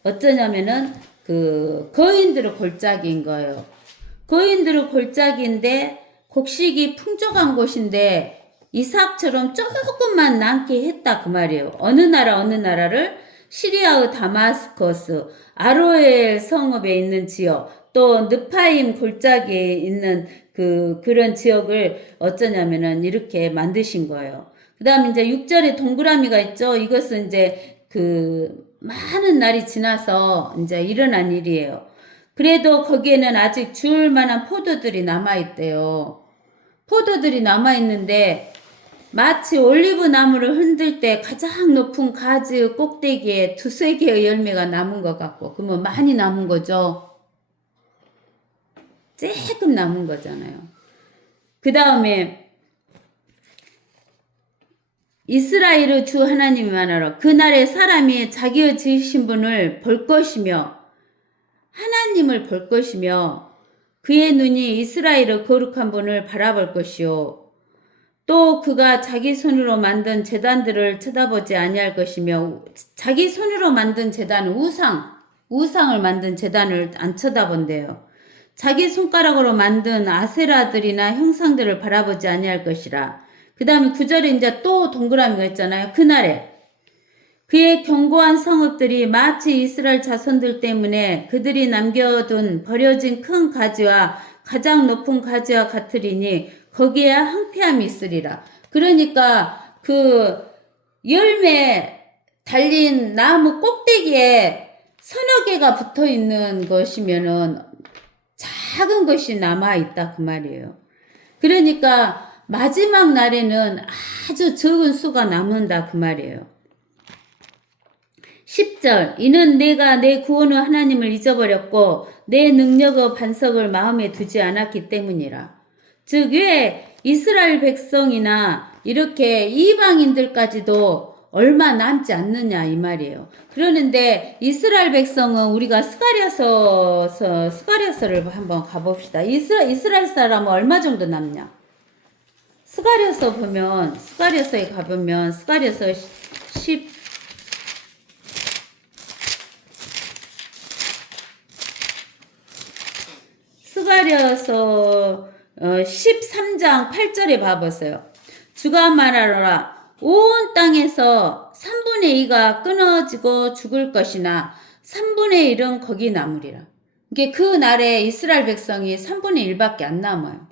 어쩌냐면은 그 거인들의 골짜기인 거예요. 거인들의 골짜기인데 곡식이 풍족한 곳인데 이삭처럼 조금만 남게 했다 그 말이에요. 어느 나라를 시리아의 다마스커스, 아로엘 성읍에 있는 지역, 또 느파임 골짜기에 있는 그런 지역을 어쩌냐면은 이렇게 만드신 거예요. 그 다음에 이제 6절에 동그라미가 있죠. 이것은 이제 그 많은 날이 지나서 이제 일어난 일이에요. 그래도 거기에는 아직 줄 만한 포도들이 남아있대요. 포도들이 남아있는데 마치 올리브 나무를 흔들 때 가장 높은 가지 꼭대기에 2-3개의 열매가 남은 것 같고, 그러면 많이 남은 거죠. 조금 남은 거잖아요. 그 다음에 이스라엘의 주 하나님이 말하러 그날에 사람이 자기의 지으신 분을 볼 것이며 하나님을 볼 것이며 그의 눈이 이스라엘의 거룩한 분을 바라볼 것이요 또 그가 자기 손으로 만든 제단들을 쳐다보지 아니할 것이며 자기 손으로 만든 제단은 우상을 만든 제단을 안 쳐다본대요. 자기 손가락으로 만든 아세라들이나 형상들을 바라보지 아니할 것이라. 그 다음에 9절에 이제 또 동그라미가 있잖아요. 그날에 그의 견고한 성읍들이 마치 이스라엘 자손들 때문에 그들이 남겨둔 버려진 큰 가지와 가장 높은 가지와 같으리니 거기에 황폐함이 있으리라. 그러니까 그 열매 달린 나무 꼭대기에 서너 개가 붙어 있는 것이면은 작은 것이 남아 있다 그 말이에요. 그러니까 마지막 날에는 아주 적은 수가 남는다 그 말이에요. 10절 이는 내가 내 구원의 하나님을 잊어버렸고 내 능력의 반석을 마음에 두지 않았기 때문이라. 즉 왜 이스라엘 백성이나 이렇게 이방인들까지도 얼마 남지 않느냐 이 말이에요. 그러는데 이스라엘 백성은 우리가 스가랴서를 한번 가봅시다. 이스라엘 사람은 얼마 정도 남냐? 스가랴서 보면, 스가랴서에 가보면, 스가랴서 13장 8절에 봐보세요. 주가 말하노라. 온 땅에서 3분의 2가 끊어지고 죽을 것이나 3분의 1은 거기 남으리라. 이게 그 날에 이스라엘 백성이 3분의 1밖에 안 남아요.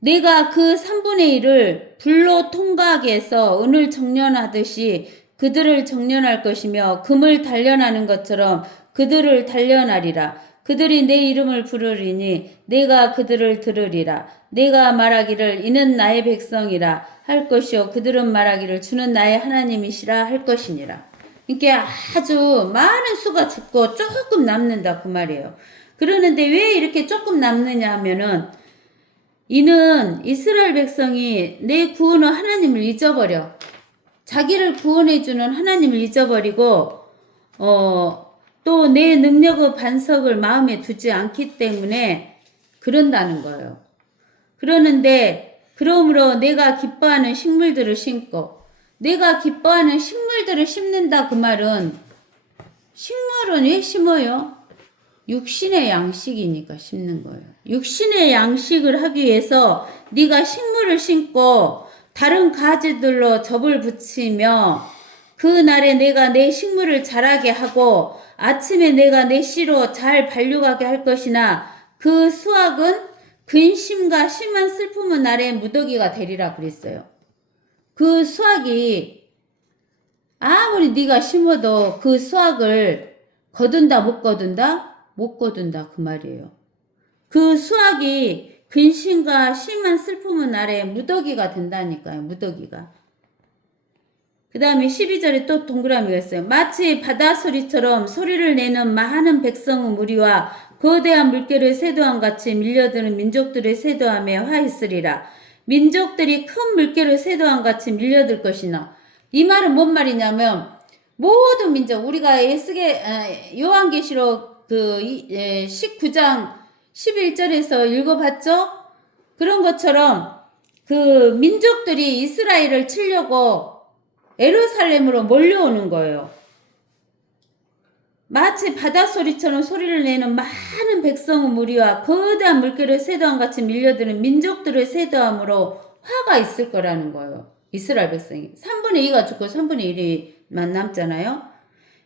내가 그 3분의 1을 불로 통과하게 해서 은을 정련하듯이 그들을 정련할 것이며 금을 단련하는 것처럼 그들을 단련하리라. 그들이 내 이름을 부르리니 내가 그들을 들으리라. 내가 말하기를 이는 나의 백성이라 할 것이요 그들은 말하기를 주는 나의 하나님이시라 할 것이니라. 이게 아주 많은 수가 죽고 조금 남는다 그 말이에요. 그러는데 왜 이렇게 조금 남느냐 하면은 이는 이스라엘 백성이 내 구원의 하나님을 잊어버려. 자기를 구원해주는 하나님을 잊어버리고 또 내 능력의 반석을 마음에 두지 않기 때문에 그런다는 거예요. 그러는데 그러므로 내가 기뻐하는 식물들을 심고 내가 기뻐하는 식물들을 심는다 그 말은 식물은 왜 심어요? 육신의 양식이니까 심는 거예요. 육신의 양식을 하기 위해서 네가 식물을 심고 다른 가지들로 접을 붙이며 그 날에 내가 내 식물을 자라게 하고 아침에 내가 내 씨로 잘 발육하게 할 것이나 그 수확은 근심과 심한 슬픔의 날에 무더기가 되리라 그랬어요. 그 수확이 아무리 네가 심어도 그 수확을 거둔다 못 거둔다? 못 거둔다 그 말이에요. 그 수확이 근심과 심한 슬픔의 날에 무더기가 된다니까요. 무더기가. 그 다음에 12절에 또 동그라미가 있어요. 마치 바다 소리처럼 소리를 내는 많은 백성의 무리와 거대한 물결의 쇠도함 같이 밀려드는 민족들의 쇠도함에 화 있으리라. 민족들이 큰 물결의 쇠도함 같이 밀려들 것이나 이 말은 뭔 말이냐면 모든 민족 우리가 요한계시록 19장 11절에서 읽어봤죠? 그런 것처럼 그 민족들이 이스라엘을 치려고 예루살렘으로 몰려오는 거예요. 마치 바닷소리처럼 소리를 내는 많은 백성의 무리와 거대한 물결의 쇠도함 같이 밀려드는 민족들의 쇠도함으로 화가 있을 거라는 거예요. 이스라엘 백성이. 3분의 2가 죽고 3분의 1이만 남잖아요.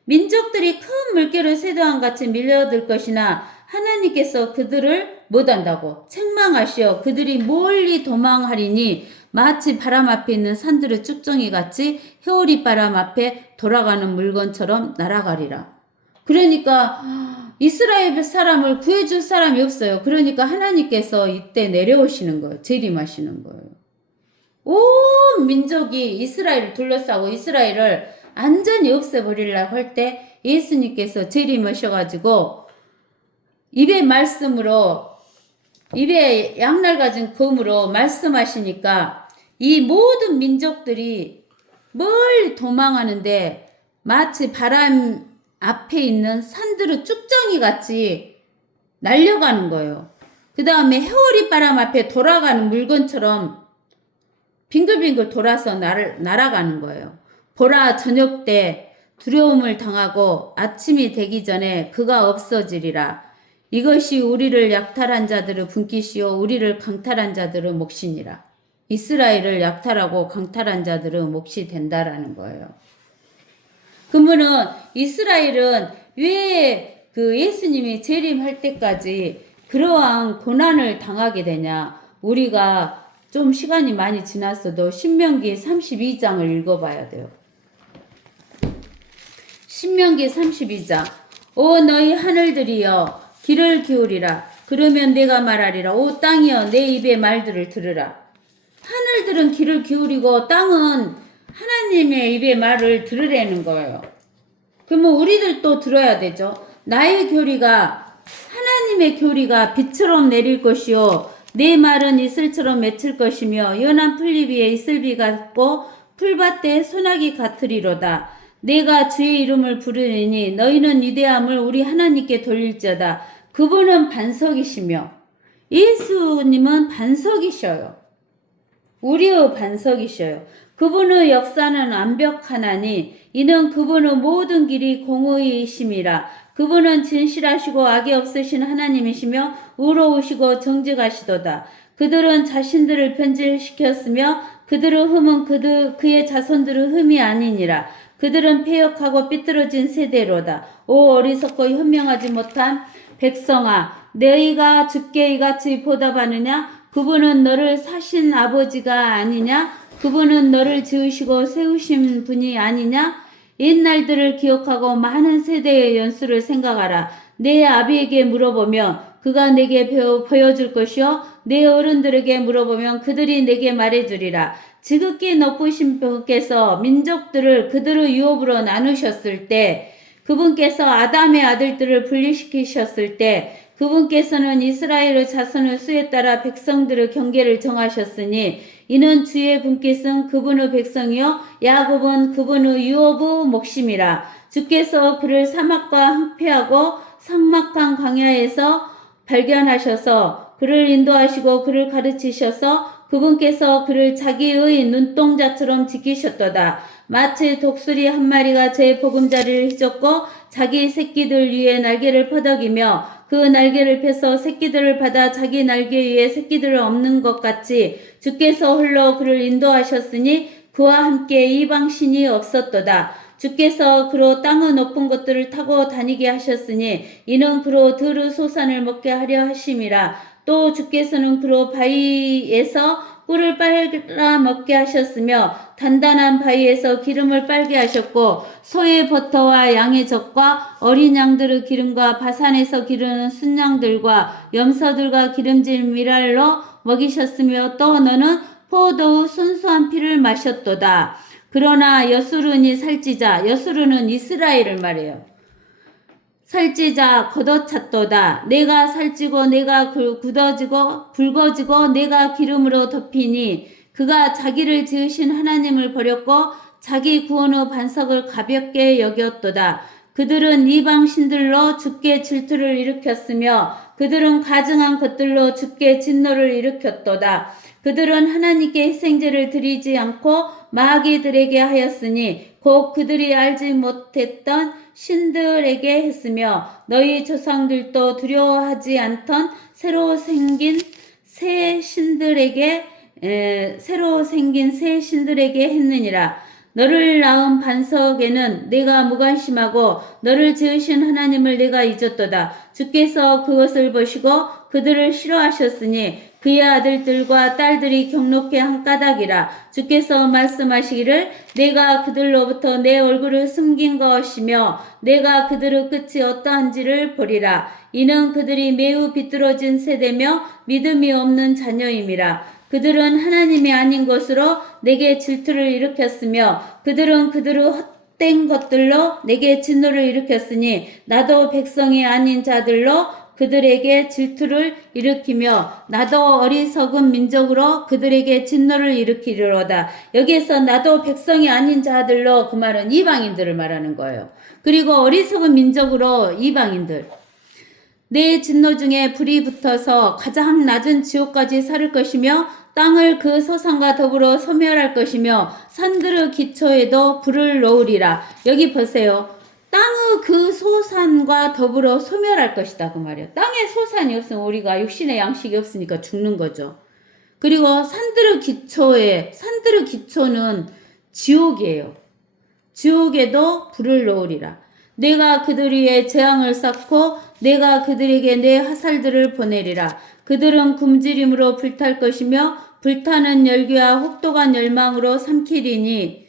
민족들이 큰 물결의 쇠도함 같이 밀려들 것이나 하나님께서 그들을 못한다고 책망하시어 그들이 멀리 도망하리니 마치 바람 앞에 있는 산들의 쭉정이 같이 해오리 바람 앞에 돌아가는 물건처럼 날아가리라. 그러니까 이스라엘 사람을 구해줄 사람이 없어요. 그러니까 하나님께서 이때 내려오시는 거예요. 재림하시는 거예요. 온 민족이 이스라엘을 둘러싸고 이스라엘을 완전히 없애버리려고 할 때 예수님께서 재림하셔가지고 입의 말씀으로 입에 양날 가진 검으로 말씀하시니까 이 모든 민족들이 멀리 도망하는데 마치 바람 앞에 있는 산들의 쭉정이 같이 날려가는 거예요. 그 다음에 해오리 바람 앞에 돌아가는 물건처럼 빙글빙글 돌아서 날아가는 거예요. 보라 저녁 때 두려움을 당하고 아침이 되기 전에 그가 없어지리라. 이것이 우리를 약탈한 자들의 분깃이요 우리를 강탈한 자들의 몫이니라. 이스라엘을 약탈하고 강탈한 자들의 몫이 된다라는 거예요. 그러면은 이스라엘은 왜 그 예수님이 재림할 때까지 그러한 고난을 당하게 되냐? 우리가 좀 시간이 많이 지났어도 신명기 32장을 읽어봐야 돼요. 신명기 32장. 오 너희 하늘들이여 귀를 기울이라. 그러면 내가 말하리라. 오 땅이여 내 입의 말들을 들으라. 하늘들은 귀를 기울이고 땅은 하나님의 입의 말을 들으라는 거예요. 그러면 우리들도 들어야 되죠. 나의 교리가 하나님의 교리가 비처럼 내릴 것이요 내 말은 이슬처럼 맺힐 것이며 연한 풀잎 위에 이슬비 같고 풀밭에 소나기 같으리로다. 내가 주의 이름을 부르니 너희는 위대함을 우리 하나님께 돌릴지어다. 그분은 반석이시며 예수님은 반석이셔요. 우리의 반석이셔요. 그분의 역사는 완벽하나니 이는 그분의 모든 길이 공의이심이라. 그분은 진실하시고 악이 없으신 하나님이시며 의로우시고 정직하시도다. 그들은 자신들을 변질시켰으며 그들의 흠은 그의 자손들의 흠이 아니니라. 그들은 패역하고 삐뚤어진 세대로다. 오 어리석고 현명하지 못한 백성아, 너희가 주께 이같이 보답하느냐? 그분은 너를 사신 아버지가 아니냐? 그분은 너를 지으시고 세우신 분이 아니냐? 옛날들을 기억하고 많은 세대의 연수를 생각하라. 내 아비에게 물어보면 그가 내게 보여줄 것이요 내 어른들에게 물어보면 그들이 내게 말해주리라. 지극히 높으신 분께서 민족들을 그들의 유업으로 나누셨을 때, 그분께서 아담의 아들들을 분리시키셨을 때, 그분께서는 이스라엘의 자손의 수에 따라 백성들의 경계를 정하셨으니 이는 주의 분께서는 그분의 백성이요 야곱은 그분의 유업의 목심이라. 주께서 그를 사막과 황폐하고 삭막한 광야에서 발견하셔서 그를 인도하시고 그를 가르치셔서 그분께서 그를 자기의 눈동자처럼 지키셨도다. 마치 독수리 한 마리가 제 보금자리를 휘젓고 자기 새끼들 위에 날개를 퍼덕이며 그 날개를 펴서 새끼들을 받아 자기 날개 위에 새끼들을 엎는 것 같이 주께서 홀로 그를 인도하셨으니 그와 함께 이방신이 없었도다. 주께서 그로 땅의 높은 것들을 타고 다니게 하셨으니 이는 그로 들의 소산을 먹게 하려 하심이라. 또 주께서는 그로 바위에서 꿀을 빨아 먹게 하셨으며 단단한 바위에서 기름을 빨게 하셨고 소의 버터와 양의 젖과 어린 양들의 기름과 바산에서 기르는 순양들과 염소들과 기름진 미랄로 먹이셨으며 또 너는 포도의 순수한 피를 마셨도다. 그러나 여수르니 살찌자. 여수르는 이스라엘을 말해요. 살찌자 걷어찼도다. 내가 살찌고 내가 굳어지고 붉어지고 내가 기름으로 덮이니 그가 자기를 지으신 하나님을 버렸고 자기 구원의 반석을 가볍게 여겼도다. 그들은 이방 신들로 주께 질투를 일으켰으며 그들은 가증한 것들로 주께 진노를 일으켰도다. 그들은 하나님께 희생제를 드리지 않고 마귀들에게 하였으니 곧 그들이 알지 못했던 신들에게 했으며 너희 조상들도 두려워하지 않던 새로 생긴 새 신들에게 했느니라. 너를 낳은 반석에는 내가 무관심하고 너를 지으신 하나님을 내가 잊었도다. 주께서 그것을 보시고 그들을 싫어하셨으니 그의 아들들과 딸들이 경록해 한 까닭이라. 주께서 말씀하시기를 내가 그들로부터 내 얼굴을 숨긴 것이며 내가 그들의 끝이 어떠한지를 보리라. 이는 그들이 매우 비뚤어진 세대며 믿음이 없는 자녀임이라. 그들은 하나님이 아닌 것으로 내게 질투를 일으켰으며 그들은 그들의 헛된 것들로 내게 진노를 일으켰으니 나도 백성이 아닌 자들로 그들에게 질투를 일으키며 나도 어리석은 민족으로 그들에게 진노를 일으키리로다. 여기에서 나도 백성이 아닌 자들로 그 말은 이방인들을 말하는 거예요. 그리고 어리석은 민족으로 이방인들. 내 진노 중에 불이 붙어서 가장 낮은 지옥까지 사를 것이며 땅을 그 소산과 더불어 소멸할 것이며 산들의 기초에도 불을 놓으리라. 여기 보세요. 땅의 그 소산과 더불어 소멸할 것이다 그 말이에요. 땅에 소산이 없으면 우리가 육신의 양식이 없으니까 죽는 거죠. 그리고 산들의 기초는 지옥이에요. 지옥에도 불을 놓으리라. 내가 그들 위에 재앙을 쌓고 내가 그들에게 내 화살들을 보내리라. 그들은 굶주림으로 불탈 것이며 불타는 열기와 혹독한 열망으로 삼켜지리니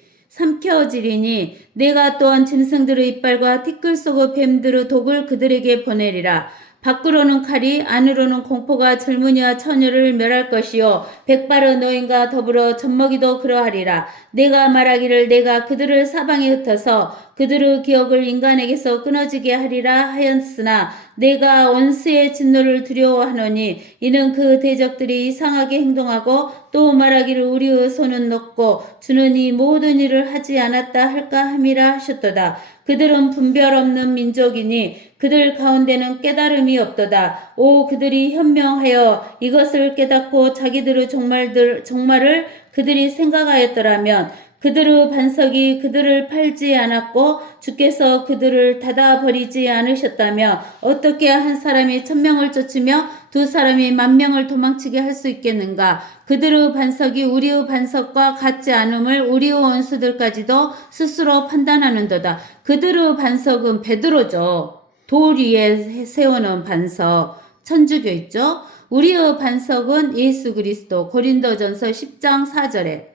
내가 또한 짐승들의 이빨과 티끌 속의 뱀들의 독을 그들에게 보내리라. 밖으로는 칼이 안으로는 공포가 젊은이와 처녀를 멸할 것이요 백발의 노인과 더불어 젖먹이도 그러하리라. 내가 말하기를 내가 그들을 사방에 흩어서 그들의 기억을 인간에게서 끊어지게 하리라 하였으나 내가 원수의 진노를 두려워하노니 이는 그 대적들이 이상하게 행동하고 또 말하기를 우리의 손은 높고 주는 이 모든 일을 하지 않았다 할까 함이라 하셨도다. 그들은 분별 없는 민족이니 그들 가운데는 깨달음이 없도다. 오 그들이 현명하여 이것을 깨닫고 자기들의 종말을 그들이 생각하였더라면 그들의 반석이 그들을 팔지 않았고 주께서 그들을 닫아버리지 않으셨다며 어떻게 한 사람이 1000명을 쫓으며 두 사람이 10,000명을 도망치게 할 수 있겠는가. 그들의 반석이 우리의 반석과 같지 않음을 우리의 원수들까지도 스스로 판단하는도다. 그들의 반석은 베드로죠. 돌 위에 세우는 반석, 천주교 있죠. 우리의 반석은 예수 그리스도. 고린도전서 10장 4절에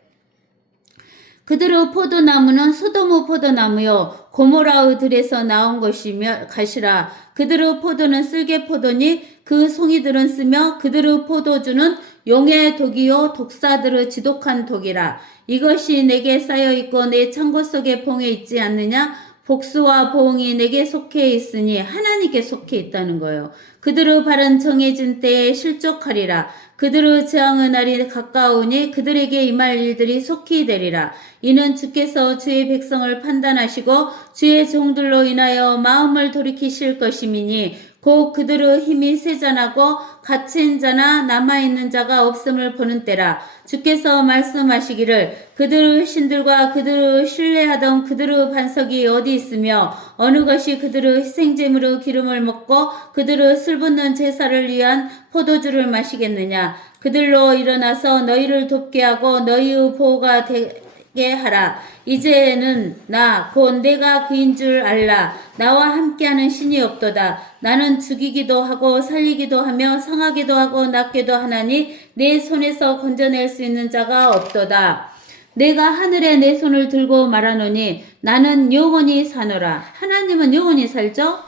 그들의 포도나무는 소돔의 포도나무요 고모라의 들에서 나온 것이라. 그들의 포도는 쓸개 포도니 그 송이들은 쓰며 그들의 포도주는 용의 독이요 독사들의 지독한 독이라. 이것이 내게 쌓여 있고 내 창고 속에 봉해 있지 않느냐. 복수와 보응이 내게 속해 있으니 하나님께 속해 있다는 거예요. 그들의 발은 정해진 때에 실족하리라. 그들의 재앙의 날이 가까우니 그들에게 임할 일들이 속히 되리라. 이는 주께서 주의 백성을 판단하시고 주의 종들로 인하여 마음을 돌이키실 것임이니 곧 그들의 힘이 쇠잔하고 갇힌 자나 남아있는 자가 없음을 보는 때라. 주께서 말씀하시기를 그들의 신들과 그들의 신뢰하던 그들의 반석이 어디 있으며 어느 것이 그들의 희생제물의 기름을 먹고 그들의 슬붓는 제사를 위한 포도주를 마시겠느냐. 그들로 일어나서 너희를 돕게 하고 너희의 보호가 되게 하라. 이제는 나 곧 내가 그인 줄 알라. 나와 함께하는 신이 없도다. 나는 죽이기도 하고 살리기도 하며 상하기도 하고 낫기도 하나니 내 손에서 건져낼 수 있는 자가 없도다. 내가 하늘에 내 손을 들고 말하노니 나는 영원히 사노라. 하나님은 영원히 살죠?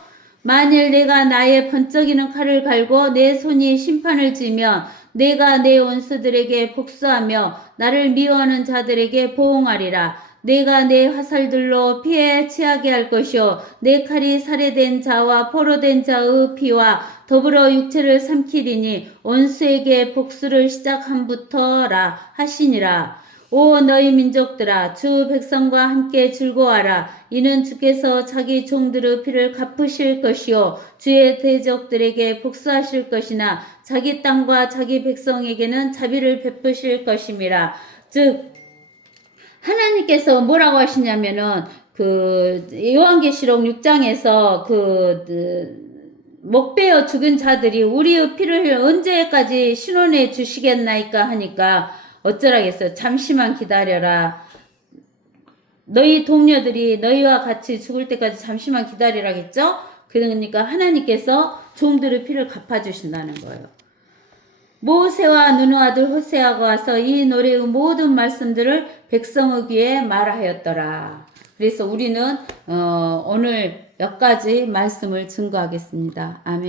만일 내가 나의 번쩍이는 칼을 갈고 내 손이 심판을 지면 내가 내 원수들에게 복수하며 나를 미워하는 자들에게 보응하리라. 내가 내 화살들로 피해 취하게 할 것이요 내 칼이 살해된 자와 포로된 자의 피와 더불어 육체를 삼키리니 원수에게 복수를 시작함부터라 하시니라. 오 너희 민족들아 주 백성과 함께 즐거워하라. 이는 주께서 자기 종들의 피를 갚으실 것이요 주의 대적들에게 복수하실 것이나 자기 땅과 자기 백성에게는 자비를 베푸실 것임이라. 즉 하나님께서 뭐라고 하시냐면은 요한계시록 6장에서 목베어 죽은 자들이 우리의 피를 언제까지 신원해 주시겠나이까 하니까 어쩌라겠어요. 잠시만 기다려라. 너희 동료들이 너희와 같이 죽을 때까지 잠시만 기다리라겠죠? 그러니까 하나님께서 종들의 피를 갚아주신다는 거예요. 모세와 누누 아들 호세아가 와서 이 노래의 모든 말씀들을 백성의 귀에 말하였더라. 그래서 우리는 오늘 몇 가지 말씀을 증거하겠습니다. 아멘.